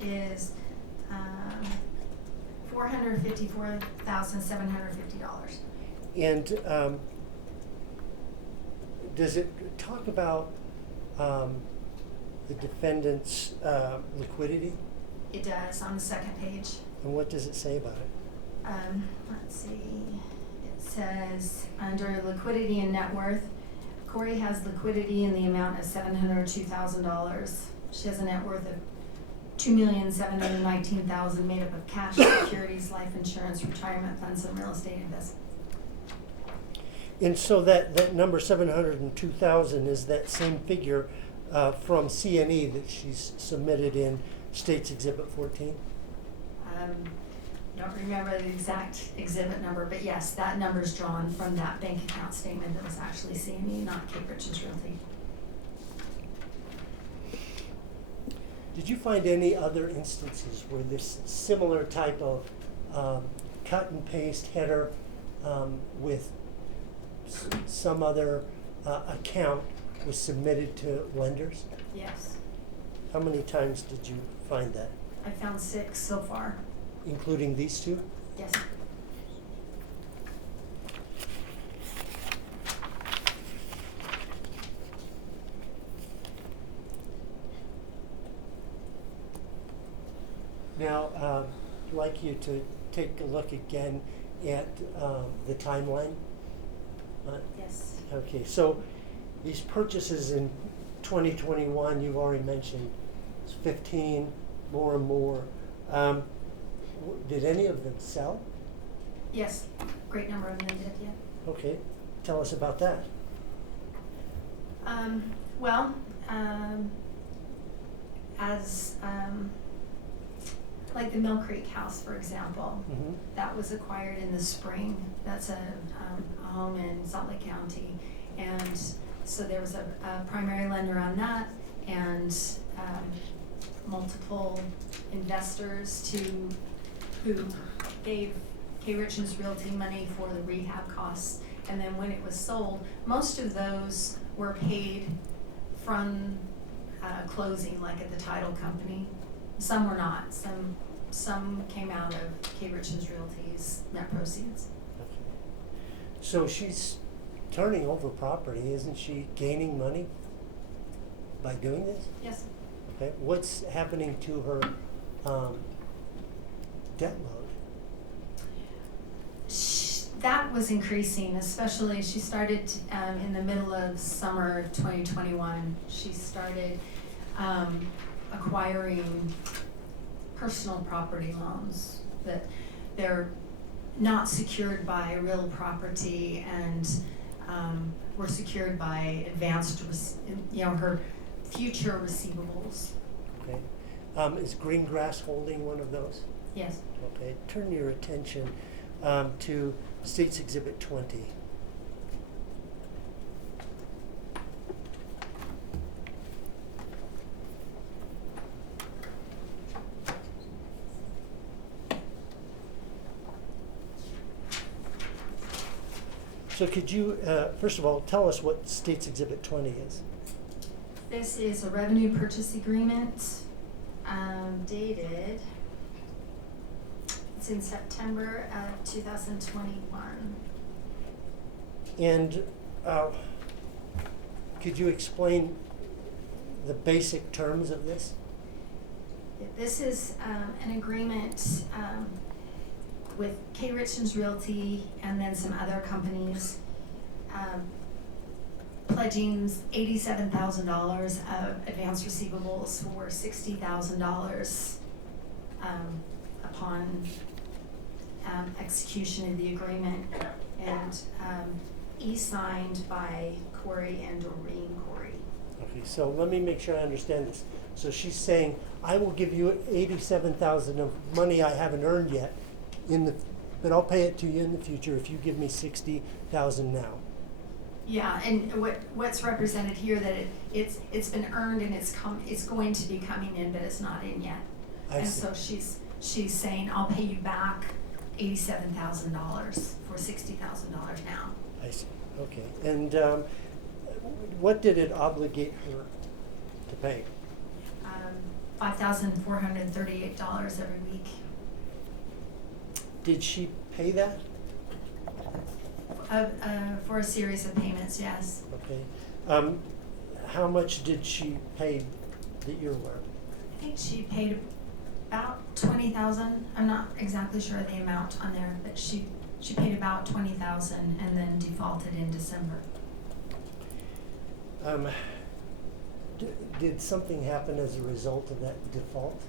is $454,750. And does it talk about the defendant's liquidity? It does, on the second page. And what does it say about it? Let's see. It says, under liquidity and net worth, Kouri has liquidity in the amount of $702,000. She has a net worth of $2,719,000 made up of cash, securities, life insurance, retirement funds, and real estate investments. And so that number 702,000 is that same figure from C&E that she's submitted in State's Exhibit 14? Don't remember the exact exhibit number, but yes, that number's drawn from that bank account statement that was actually C&E, not Richins Realty. Did you find any other instances where this similar type of cut and paste header with some other account was submitted to lenders? Yes. How many times did you find that? I found 6 so far. Including these two? Yes. Now, I'd like you to take a look again at the timeline. Yes. Okay, so these purchases in 2021, you've already mentioned, it's 15, more and more. Did any of them sell? Yes. Great number of them did, yeah. Okay, tell us about that. As like the Mill Creek house, for example, Mm-hmm. that was acquired in the spring. That's a home in Salt Lake County. And so there was a primary lender on that, and multiple investors who gave Richins Realty money for the rehab costs. And then when it was sold, most of those were paid from closing, like at the title company. Some were not. Some came out of Richins Realty's net proceeds. Okay. So she's turning over property, isn't she gaining money by doing this? Yes. Okay, what's happening to her debt load? That was increasing, especially she started in the middle of summer of 2021. She started acquiring personal property loans that they're not secured by real property and were secured by advanced, her future receivables. Okay, is Greengrass holding one of those? Yes. Okay, turn your attention to State's Exhibit 20. So could you, first of all, tell us what State's Exhibit 20 is? This is a revenue purchase agreement dated, it's in September of 2021. And could you explain the basic terms of this? This is an agreement with Richins Realty and then some other companies pledging $87,000 of advance receivables for $60,000 upon execution of the agreement, and e-signed by Kouri and Doreen Kouri. Okay, so let me make sure I understand this. So she's saying, I will give you $87,000 of money I haven't earned yet, but I'll pay it to you in the future if you give me $60,000 now. Yeah, and what's represented here that it's been earned and it's going to be coming in, but it's not in yet. I see. So she's saying, I'll pay you back $87,000 for $60,000 now. I see. Okay. And what did it obligate her to pay? $5,438 every week. Did she pay that? For a series of payments, yes. Okay. How much did she pay that you're aware of? I think she paid about $20,000. I'm not exactly sure of the amount on there, but she paid about $20,000 and then defaulted in December. Did something happen as a result of that default?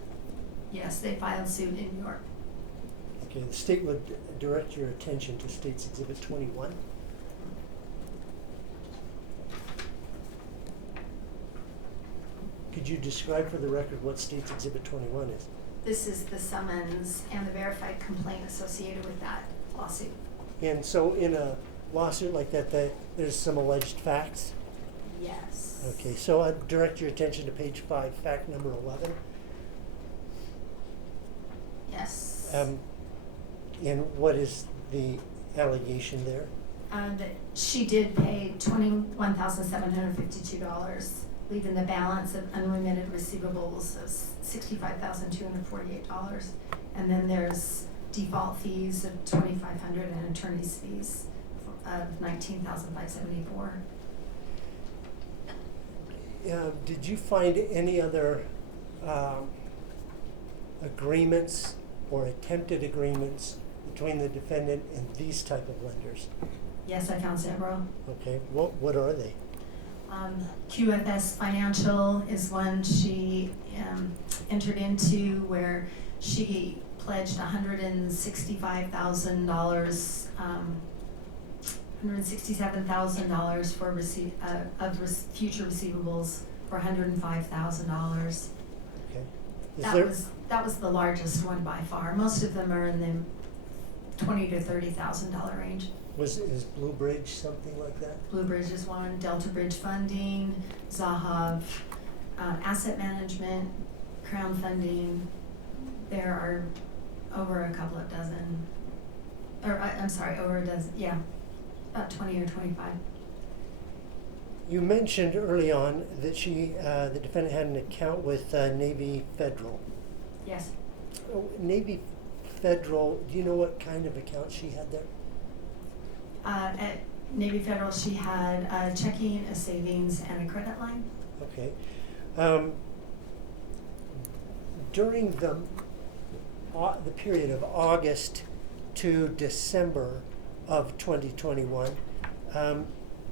Yes, they filed suit in New York. Okay, the state would direct your attention to State's Exhibit 21. Could you describe for the record what State's Exhibit 21 is? This is the summons and the verified complaint associated with that lawsuit. And so in a lawsuit like that, there's some alleged facts? Yes. Okay, so I'd direct your attention to page 5, fact number 11. Yes. And what is the allegation there? That she did pay $21,752, leaving the balance of unremitted receivables of $65,248. And then there's default fees of $2,500 and attorney's fees of $19,574. Did you find any other agreements or attempted agreements between the defendant and these type of lenders? Yes, I found several. Okay, what are they? QFS Financial is one she entered into where she pledged $167,000 for future receivables for $105,000. Okay. That was the largest one by far. Most of them are in the $20,000 to $30,000 range. Is Blue Bridge something like that? Blue Bridge is one, Delta Bridge Funding, Zahav Asset Management, crowdfunding. There are over a couple of dozen, I'm sorry, over a dozen, yeah, about 20 or 25. You mentioned early on that the defendant had an account with Navy Federal. Yes. Oh, Navy Federal, do you know what kind of account she had there? At Navy Federal, she had a checking, a savings, and a credit line. Okay. During the period of August to December of 2021, do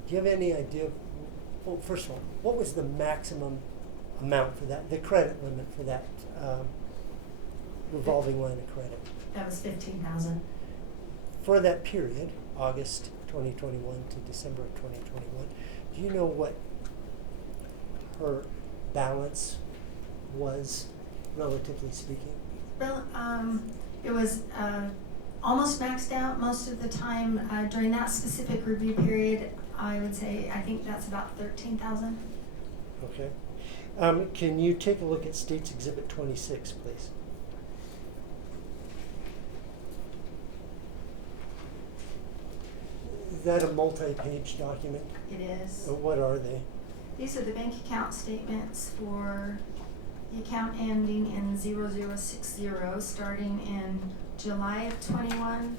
you have any idea? Well, first of all, what was the maximum amount for that, the credit limit for that revolving line of credit? That was $15,000. For that period, August 2021 to December of 2021, do you know what her balance was, relatively speaking? Well, it was almost maxed out most of the time. During that specific review period, I would say, I think that's about $13,000. Okay. Can you take a look at State's Exhibit 26, please? Is that a multi-page document? It is. What are they? These are the bank account statements for the account ending in 0060, starting in July of 21.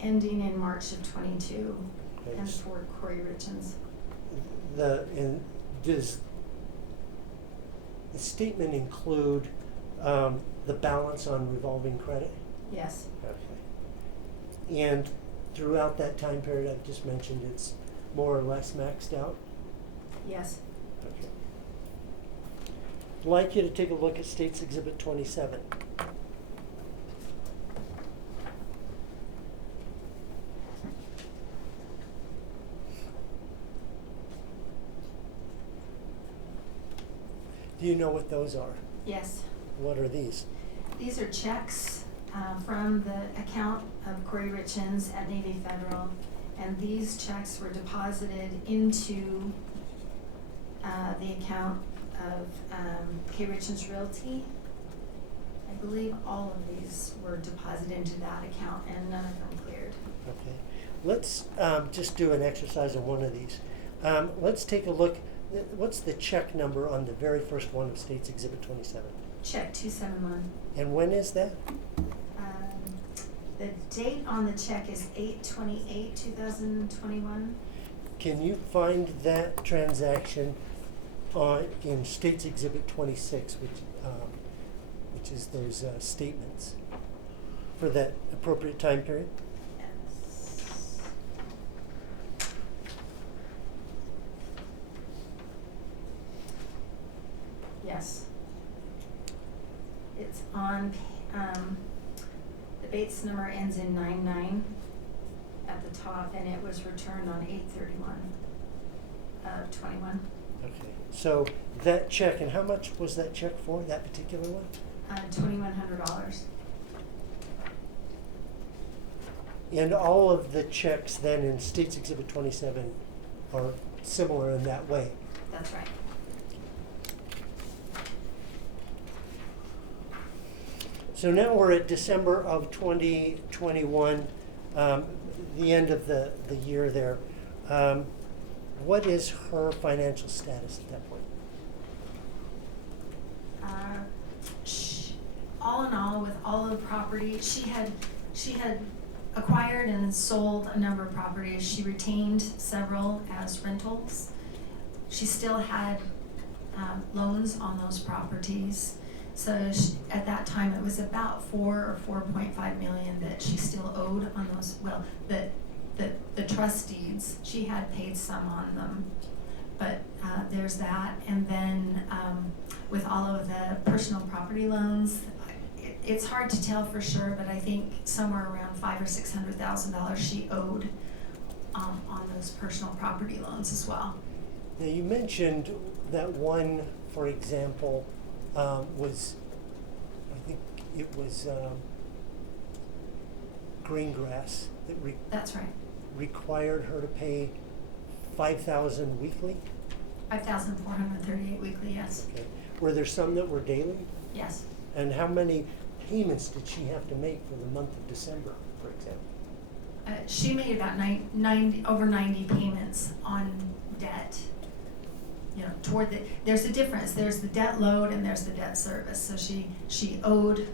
Ending in March of 22, Okay. and for Kouri Richins. Does the statement include the balance on revolving credit? Yes. Okay. And throughout that time period I've just mentioned, it's more or less maxed out? Yes. Okay. I'd like you to take a look at State's Exhibit 27. Do you know what those are? Yes. What are these? These are checks from the account of Kouri Richins at Navy Federal, and these checks were deposited into the account of K. Richins Realty. I believe all of these were deposited into that account, and none of them cleared. Okay. Let's just do an exercise on one of these. Let's take a look. What's the check number on the very first one of State's Exhibit 27? Check 271. And when is that? The date on the check is 8/28/2021. Can you find that transaction in State's Exhibit 26, which is those statements for that appropriate time period? Yes. Yes. It's on, the Bates number ends in 99 at the top, and it was returned on 8/31 of 21. Okay. So that check, and how much was that check for, that particular one? $2,100. And all of the checks then in State's Exhibit 27 are similar in that way? That's right. So now we're at December of 2021, the end of the year there. What is her financial status at that point? All in all, with all of the property, she had acquired and sold a number of properties. She retained several as rentals. She still had loans on those properties. So at that time, it was about $4 or $4.5 million that she still owed on those. Well, the trust deeds, she had paid some on them, but there's that. And then with all of the personal property loans, it's hard to tell for sure, but I think somewhere around $500,000 or $600,000 she owed on those personal property loans as well. Now you mentioned that one, for example, was, I think it was Greengrass that That's right. required her to pay 5,000 weekly? 5,438 weekly, yes. Okay. Were there some that were daily? Yes. And how many payments did she have to make for the month of December, for example? She made about over 90 payments on debt. You know, toward the, there's a difference. There's the debt load and there's the debt service. So she owed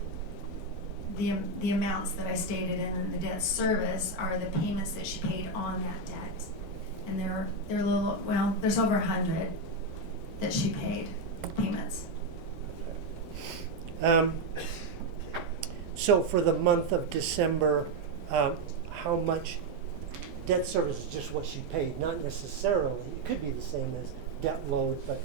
the amounts that I stated, and the debt service are the payments that she paid on that debt. And they're a little, well, there's over 100 that she paid payments. So for the month of December, how much debt service is just what she paid, not necessarily, it could be the same as debt load, but,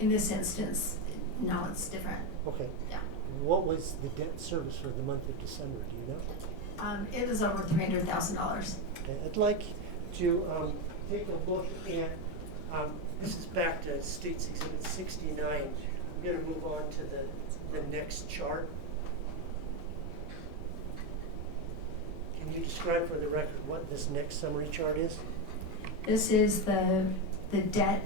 In this instance, no, it's different. okay. Yeah. What was the debt service for the month of December, do you know? It was over $300,000. Okay, I'd like to take a look at, this is back to States Exhibit 69. I'm going to move on to the next chart. Can you describe for the record what this next summary chart is? This is the debt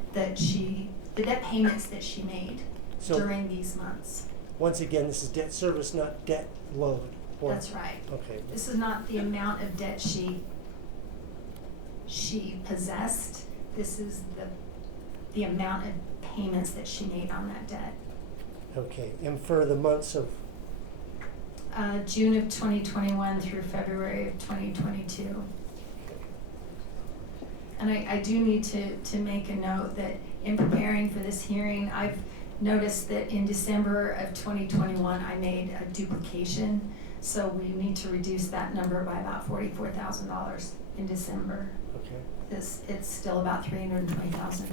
payments that she made So- during these months. Once again, this is debt service, not debt load. Or- That's right. Okay. This is not the amount of debt she possessed. This is the amount of payments that she made on that debt. Okay, and for the months of, June of 2021 through February of 2022. And I do need to make a note that in preparing for this hearing, I've noticed that in December of 2021, I made a duplication. So we need to reduce that number by about $44,000 in December. okay. It's still about $320,000.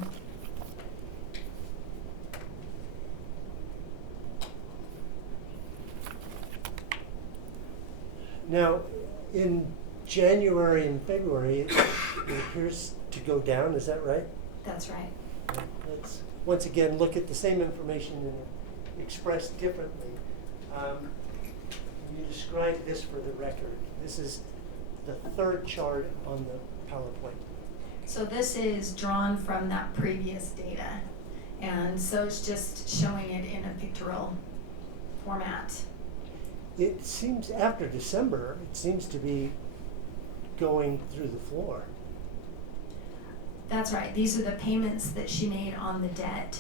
Now, in January and February, it appears to go down, is that right? That's right. Let's once again look at the same information and expressed differently. You described this for the record. This is the third chart on the PowerPoint. So this is drawn from that previous data. And so it's just showing it in a pictorial format. It seems after December, it seems to be going through the floor. That's right. These are the payments that she made on the debt.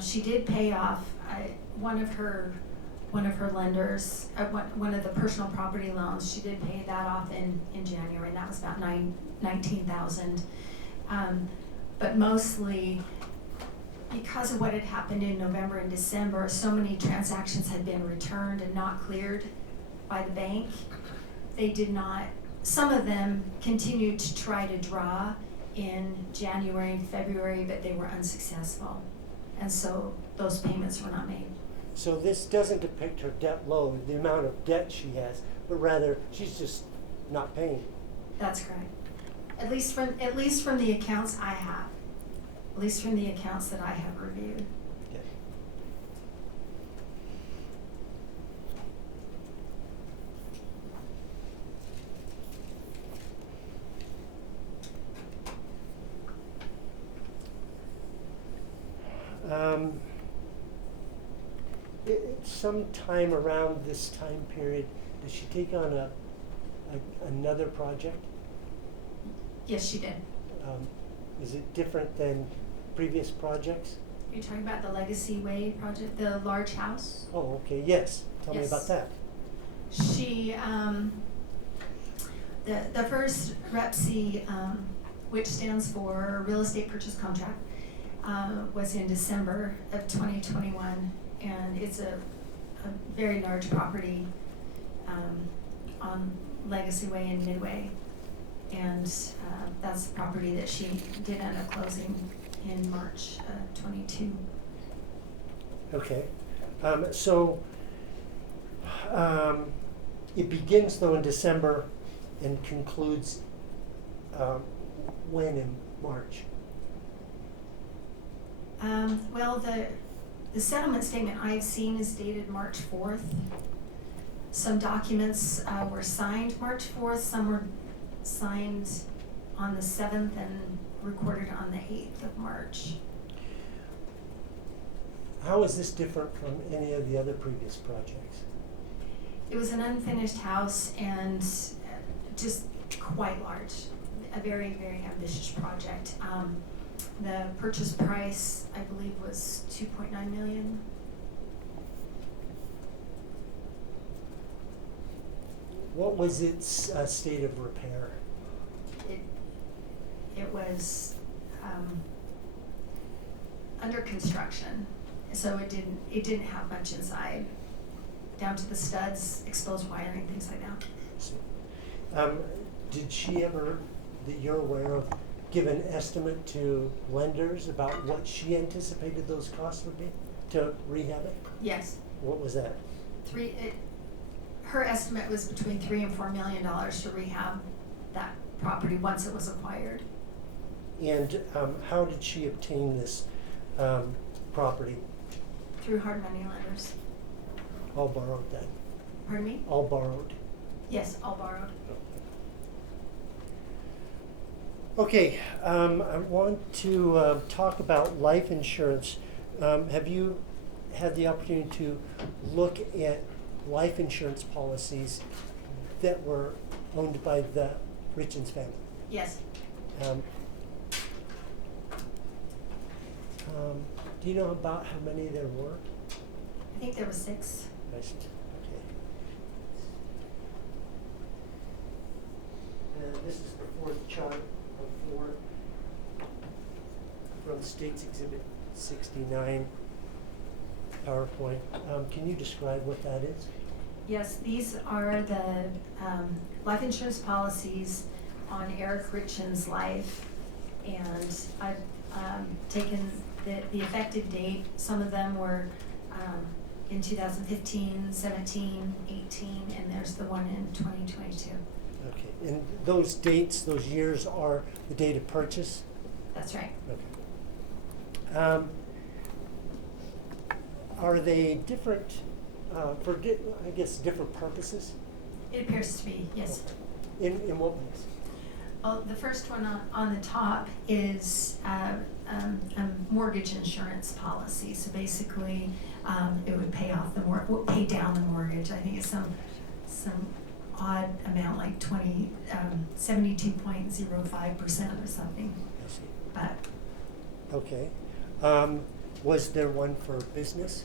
She did pay off one of her lenders, one of the personal property loans. She did pay that off in January, and that was about $19,000. But mostly because of what had happened in November and December, so many transactions had been returned and not cleared by the bank. They did not. Some of them continued to try to draw in January and February, but they were unsuccessful. And so those payments were not made. So this doesn't depict her debt load, the amount of debt she has, but rather she's just not paying. That's correct. At least from the accounts I have. At least from the accounts that I have reviewed. Okay. Sometime around this time period, did she take on another project? Yes, she did. Is it different than previous projects? You're talking about the Legacy Way project, the large house? Oh, okay, yes. Tell me Yes. about that. She, the first REPC, which stands for Real Estate Purchase Contract, was in December of 2021, and it's a very large property on Legacy Way in Midway, and that's the property that she did end up closing in March 22. Okay. It begins though in December and concludes when in March? Well, the settlement statement I've seen is dated March 4th. Some documents were signed March 4th, some were signed on the 7th and recorded on the 8th of March. How is this different from any of the other previous projects? It was an unfinished house and just quite large, a very, very ambitious project. The purchase price, I believe, was $2.9 million. What was its state of repair? It was under construction, so it didn't have much inside, down to the studs, exposed wiring, things like that. Did she ever, that you're aware of, give an estimate to lenders about what she anticipated those costs would be to rehab it? Yes, What was that? her estimate was between $3 and $4 million to rehab that property once it was acquired. And how did she obtain this property? Through hard money lenders. All borrowed then? Pardon me? All borrowed? Yes, all borrowed. Okay, I want to talk about life insurance. Have you had the opportunity to look at life insurance policies that were owned by the Richins family? Yes. Do you know about how many there were? I think there were 6. I see. Okay. This is the fourth chart of 4 from States Exhibit 69 PowerPoint. Can you describe what that is? Yes, these are the life insurance policies on Eric Richins' life, and I've taken the effective date. Some of them were in 2015, 17, 18, and there's the one in 2022. Okay, and those dates, those years are the date of purchase? That's right. Okay. Are they different, I guess, different purposes? It appears to be, yes. Okay. In what ways? Well, the first one on the top is a mortgage insurance policy. So basically, it would pay off pay down the mortgage. I think it's some odd amount, like 72.05% or something. I see. But Okay. Was there one for business?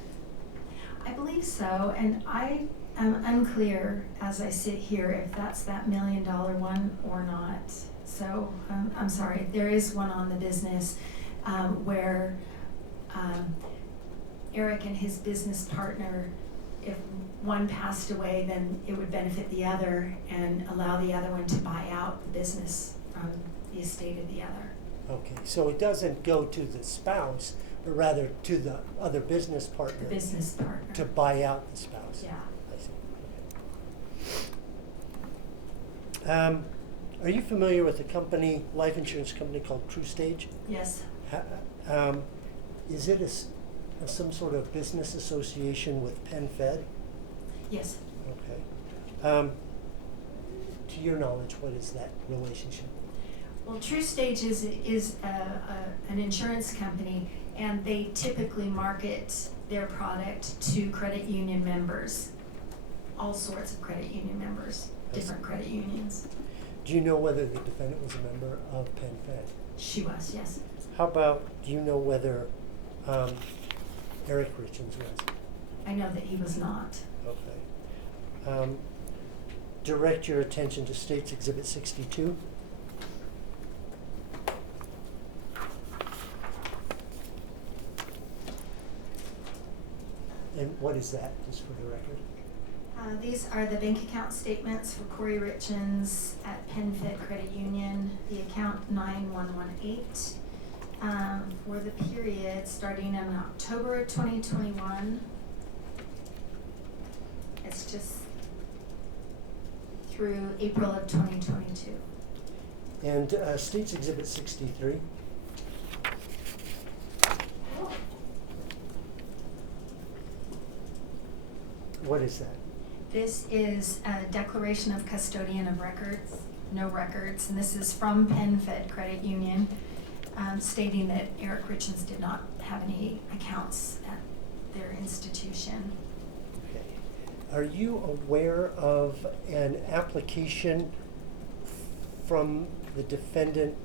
I believe so, and I am unclear as I sit here if that's that $1 million one or not. So I'm sorry. There is one on the business where Eric and his business partner, if one passed away, then it would benefit the other and allow the other one to buy out the business from the estate of the other. Okay, so it doesn't go to the spouse, but rather to the other business partner. The business partner. To buy out the spouse. Yeah. I see. Okay. Are you familiar with a company, life insurance company called True Stage? Yes. Is it some sort of business association with PenFed? Yes. Okay. To your knowledge, what is that relationship? Well, True Stage is an insurance company, and they typically market their product to credit union members, all sorts of credit union members, different credit unions. Do you know whether the defendant was a member of PenFed? She was, yes. How about, do you know whether Eric Richins was? I know that he was not. Okay. Direct your attention to States Exhibit 62. And what is that, just for the record? These are the bank account statements for Kouri Richins at PenFed Credit Union, the account 9118, for the period starting in October of 2021. It's just through April of 2022. And States Exhibit 63. What is that? This is a declaration of custodian of records. no records, and this is from PenFed Credit Union, stating that Eric Richins did not have any accounts at their institution. Okay. Are you aware of an application from the defendant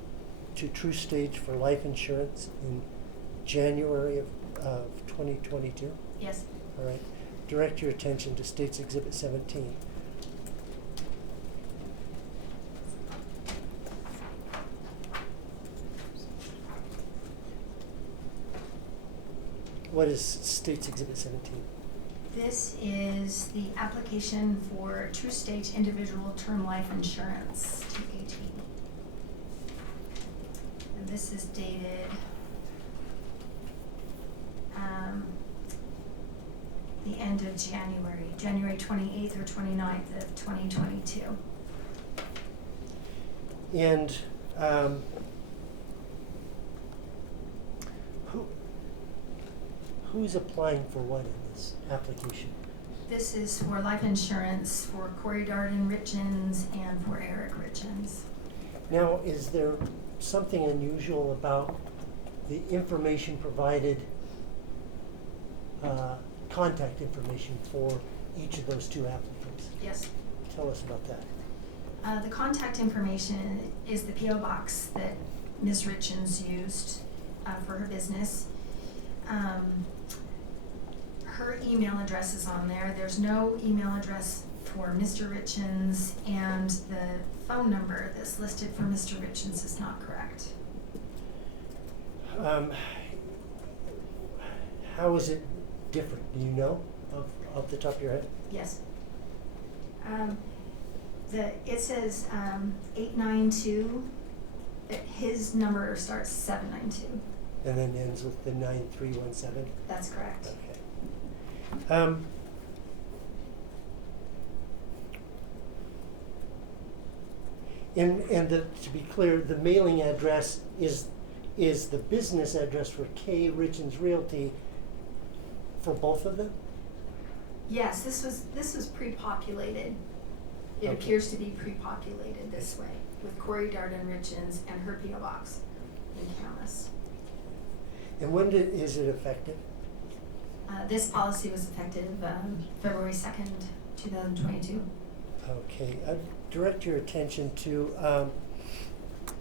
to True Stage for life insurance in January of 2022? Yes. All right. Direct your attention to State's Exhibit 17. What is State's Exhibit 17? This is the application for True Stage Individual Term Life Insurance, TAT. And this is dated the end of January 28th or 29th of 2022. And who's applying for what in this application? This is for life insurance for Kouri Richins and for Eric Richins. Now, is there something unusual about the information provided, contact information for each of those two applicants? Yes. Tell us about that. The contact information is the P.O. box that Ms. Richins used for her business. Her email address is on there. There's no email address for Mr. Richins, and the phone number that's listed for Mr. Richins is not correct. How is it different? Do you know off the top of your head? Yes. It says 892. His number starts 792. And then ends with the 9317? That's correct. Okay. To be clear, the mailing address is the business address for K. Richins Realty for both of them? Yes, this was pre-populated. It Okay. appears to be pre-populated this way with Kouri Richins and her P.O. box in Camas. And when is it effective? This policy was effective February 2nd, 2022. Okay, direct your attention to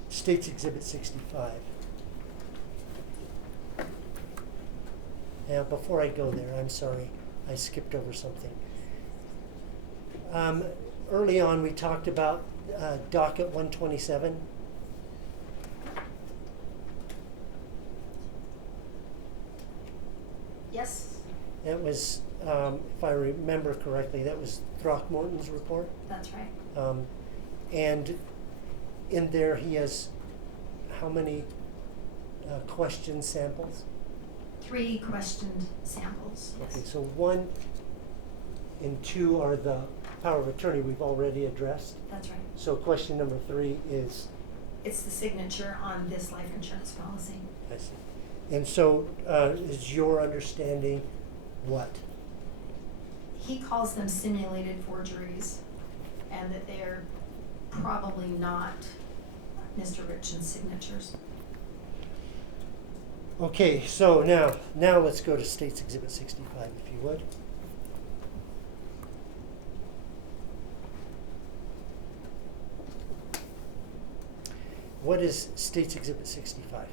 State's Exhibit 65. Now, before I go there, I'm sorry, I skipped over something. Early on, we talked about docket 127. Yes, That was, if I remember correctly, that was Throckmorton's report. that's right. And in there, he has how many question samples? 3 questioned samples, yes. Okay, so 1 and 2 are the power of attorney we've already addressed. That's right. So question number 3 is, It's the signature on this life insurance policy. I see. And so is your understanding what? He calls them simulated forgeries, and that they're probably not Mr. Richins' signatures. Okay, so now let's go to State's Exhibit 65, if you would. What is State's Exhibit 65?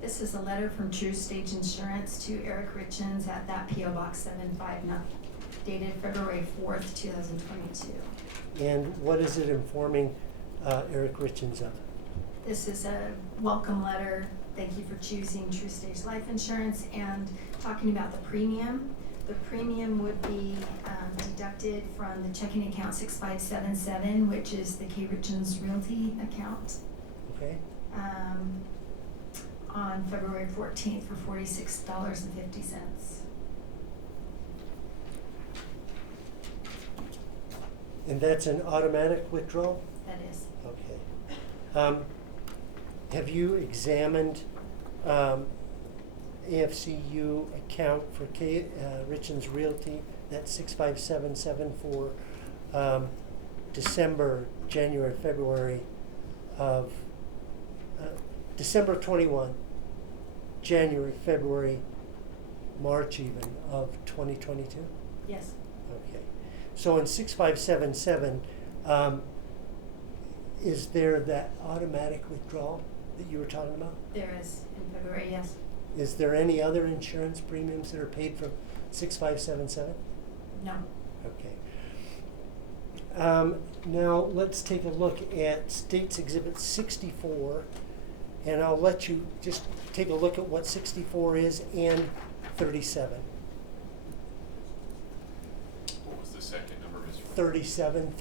This is a letter from True Stage Insurance to Eric Richins at that P.O. Box 759, dated February 4th, 2022. And what is it informing Eric Richins of? This is a welcome letter. Thank you for choosing True Stage Life Insurance, and talking about the premium. The premium would be deducted from the checking account 6577, which is the K. Richins Realty account. Okay. On February 14th for $46.50. And that's an automatic withdrawal? That is. Okay. Have you examined AFCU account for K. Richins Realty, that 6577 for December, January, February of, December of 21, January, February, March even of 2022? Yes. Okay. So in 6577, is there that automatic withdrawal that you were talking about? There is in February, yes. Is there any other insurance premiums that are paid from 6577? No. Okay. Now let's take a look at States Exhibit 64, and I'll let you just take a look at what 64 is and 37. What was the second number, Mr. 37.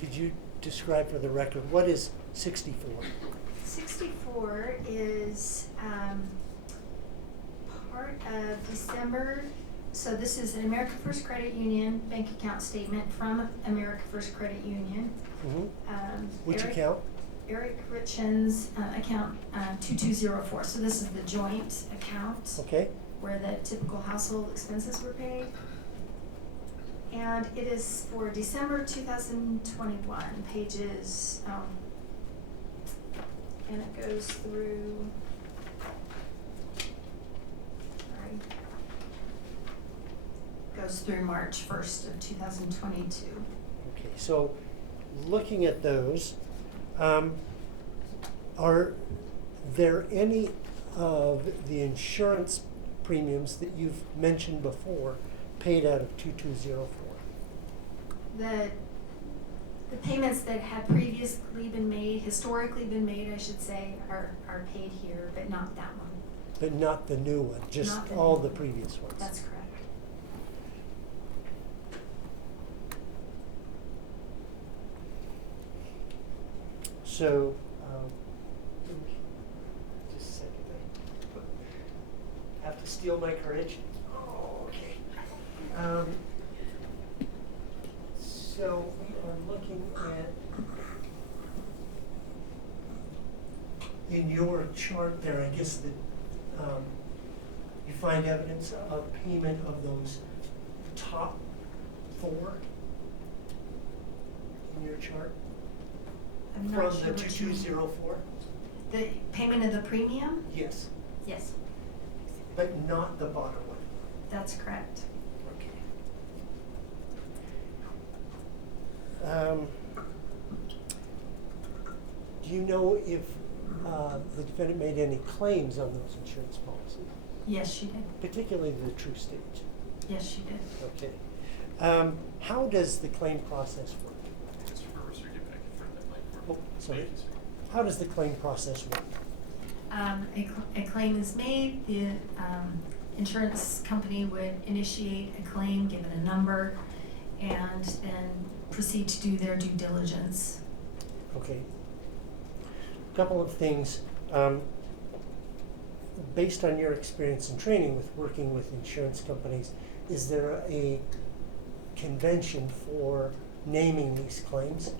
Could you describe for the record, what is 64? 64 is part of December. So this is an America First Credit Union bank account statement from America First Credit Union. Mm-hmm. Which Eric- account? Eric Richins account 2204. So this is the joint account Okay. where the typical household expenses were paid. And it is for December 2021, pages, and it goes through, goes through March 1st of 2022. Okay, so looking at those, are there any of the insurance premiums that you've mentioned before paid out of 2204? The payments that had previously been made, historically been made, I should say, are paid here, but not that one. But not the new one, just Not the all new the one. previous ones? That's correct. So, just a second, I have to steal my courage. Oh, okay. So we are looking at, in your chart there, I guess that you find evidence of payment of those top 4 in your chart? I'm not From sure the what you mean. 2204? The payment of the premium? Yes, Yes, but not the bottom one. that's correct. Okay. Do you know if the defendant made any claims on those insurance policies, Yes, she did. particularly the true stage? Yes, she did. Okay. How does the claim process work? Mr. Burmester, get back in front of that mic for me. Oh, sorry. Thank you, sir. How does the claim process work? A claim is made, the insurance company would initiate a claim, give it a number, and then proceed to do their due diligence. Okay. Couple of things. Based on your experience and training with working with insurance companies, is there a convention for naming these claims?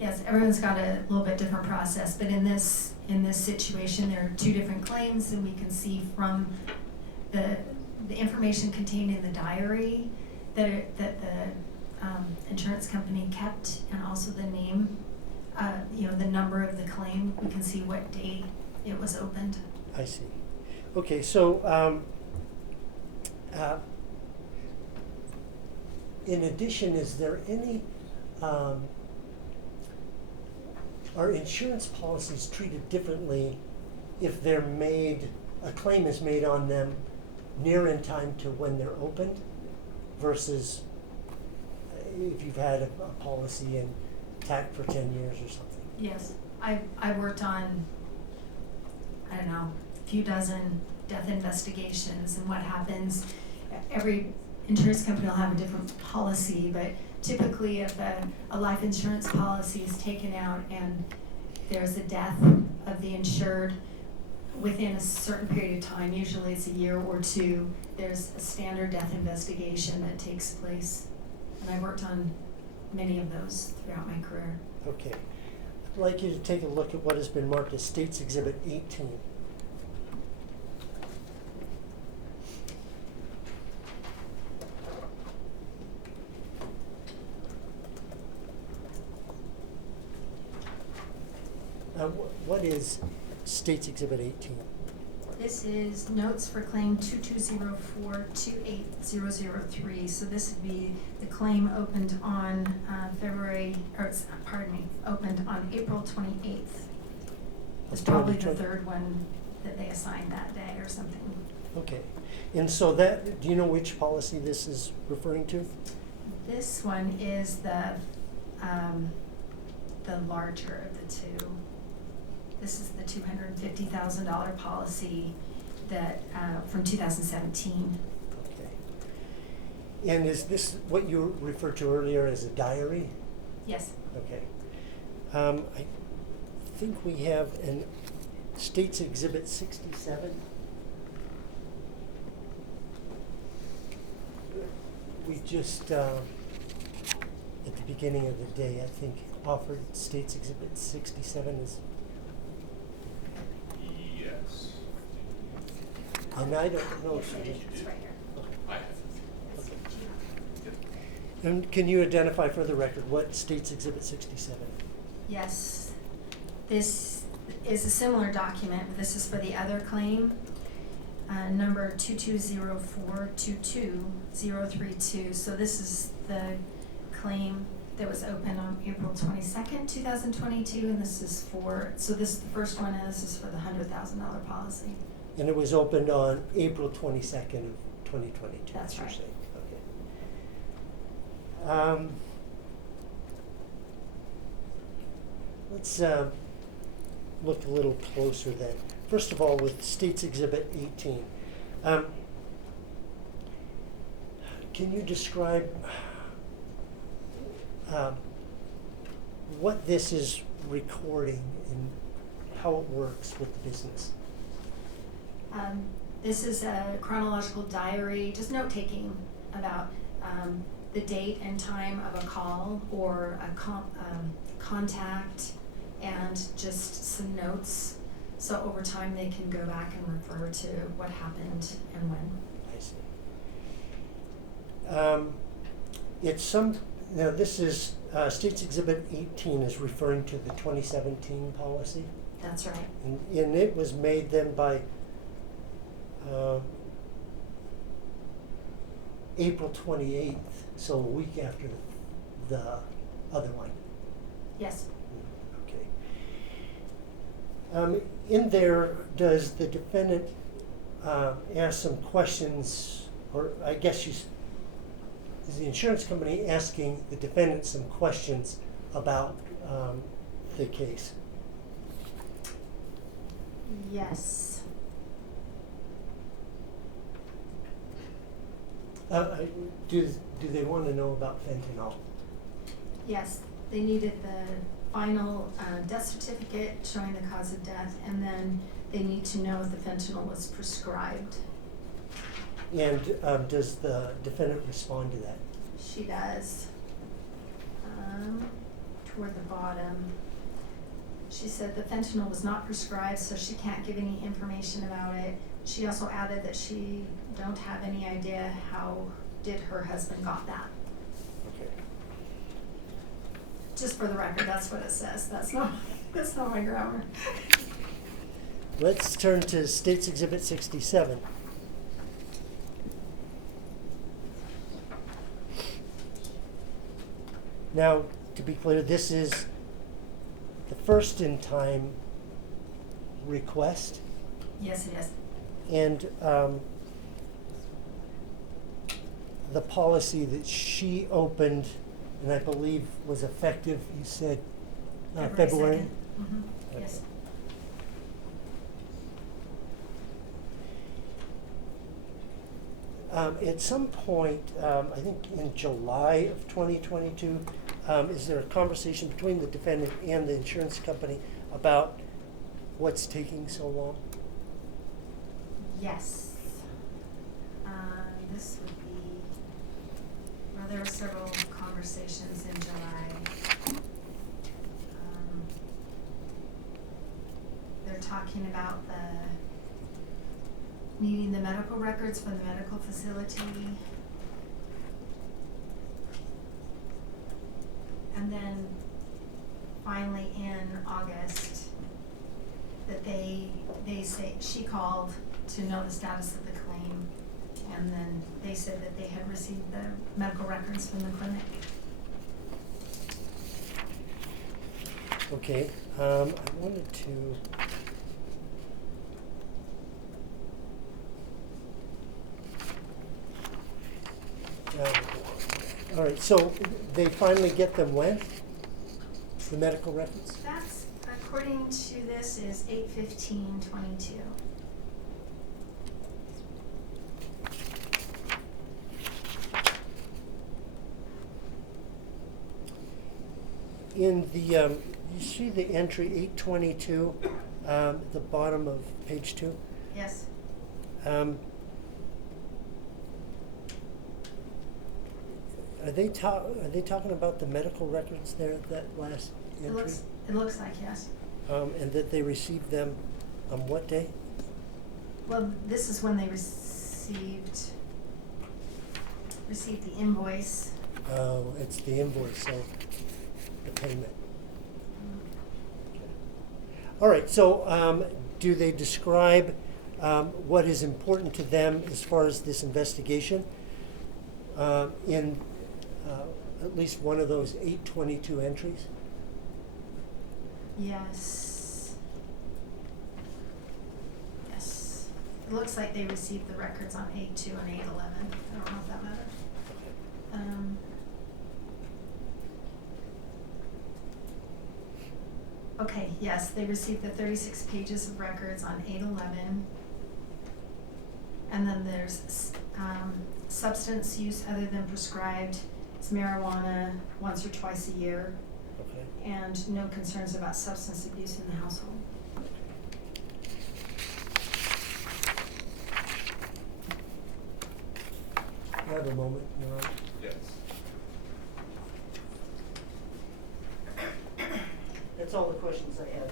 Yes, everyone's got a little bit different process, but in this situation, there are 2 different claims, and we can see from the information contained in the diary that the insurance company kept, and also the name, the number of the claim. We can see what date it was opened. I see. Okay, so in addition, is there any, are insurance policies treated differently if they're made, a claim is made on them near in time to when they're opened versus if you've had a policy intact for 10 years or something? Yes, I worked on, I don't know, a few dozen death investigations, and what happens, every insurance company will have a different policy, but typically if a life insurance policy is taken out and there's a death of the insured within a certain period of time, usually it's a year or 2, there's a standard death investigation that takes place. And I worked on many of those throughout my career. Okay. like you to take a look at what has been marked as State's Exhibit 18. What is State's Exhibit 18? This is notes for claim 2204-28003. So this would be the claim opened on opened on April 28th. It's probably the third one that they assigned that day or something. Okay. And so that, do you know which policy this is referring to? This one is the larger of the two. This is the $250,000 policy that from 2017. Okay. And is this what you referred to earlier as a diary? Yes. Okay. I think we have an State's Exhibit 67. We just, at the beginning of the day, I think, offered State's Exhibit 67 as. Yes. And I don't know if she did. It's right here. I have. That's Okay. Yep. And can you identify for the record what State's Exhibit 67? Yes. This is a similar document, but this is for the other claim, number 2204-22032. So this is the claim that was opened on April 22nd, 2022, and this is the first one, and this is for the $100,000 policy. And it was opened on April 22nd of 2022. That's you're right. saying. Okay. Let's look a little closer then. First of all, with State's Exhibit 18, can you describe what this is recording and how it works with the business? This is a chronological diary, just note-taking about the date and time of a call or a contact, and just some notes. So over time, they can go back and refer to what happened and when. I see. Now this is, State's Exhibit 18 is referring to the 2017 policy. That's right. And it was made then by April 28th, so a week after the other one. Yes. Okay. In there, does the defendant ask some questions, or I guess is the insurance company asking the defendant some questions about the case? Yes. Do they want to know about fentanyl? Yes. They needed the final death certificate showing the cause of death, and then they need to know if the fentanyl was prescribed. And does the defendant respond to that? She does. Toward the bottom, she said the fentanyl was not prescribed, so she can't give any information about it. She also added that she don't have any idea how did her husband got that. Okay. Just for the record, that's what it says. That's not my grammar. Let's turn to State's Exhibit 67. Now, to be clear, this is the first in time request, Yes, it is. and the policy that she opened, and I believe was effective, you said, February? 2nd. Mm-hmm. Yes. At some point, I think in July of 2022, is there a conversation between the defendant and the insurance company about what's taking so long? Yes. This would be, well, there were several conversations in July. talking about needing the medical records from the medical facility. And then finally in August, that they say, she called to know the status of the claim, and then they said that they had received the medical records from the clinic. Okay, I wanted to. All right, so they finally get them when? The medical records? That's, according to this, is 8/15/22. In the, you see the entry 822, the bottom of page 2? Yes. Are they talking about the medical records there at that last entry? It looks like, yes. And that they received them on what day? Well, this is when they received the invoice. Oh, it's the invoice, so the payment. All right, so do they describe what is important to them as far as this investigation in at least one of those 822 entries? Yes. Yes. It looks like they received the records on 8/2 and 8/11. I don't know if that matters. Okay, yes, they received the 36 pages of records on 8/11. And then there's substance use other than prescribed. It's marijuana once or twice a year. Okay. And no concerns about substance abuse in the household. I have a moment, Your Honor. Yes. That's all the questions I have.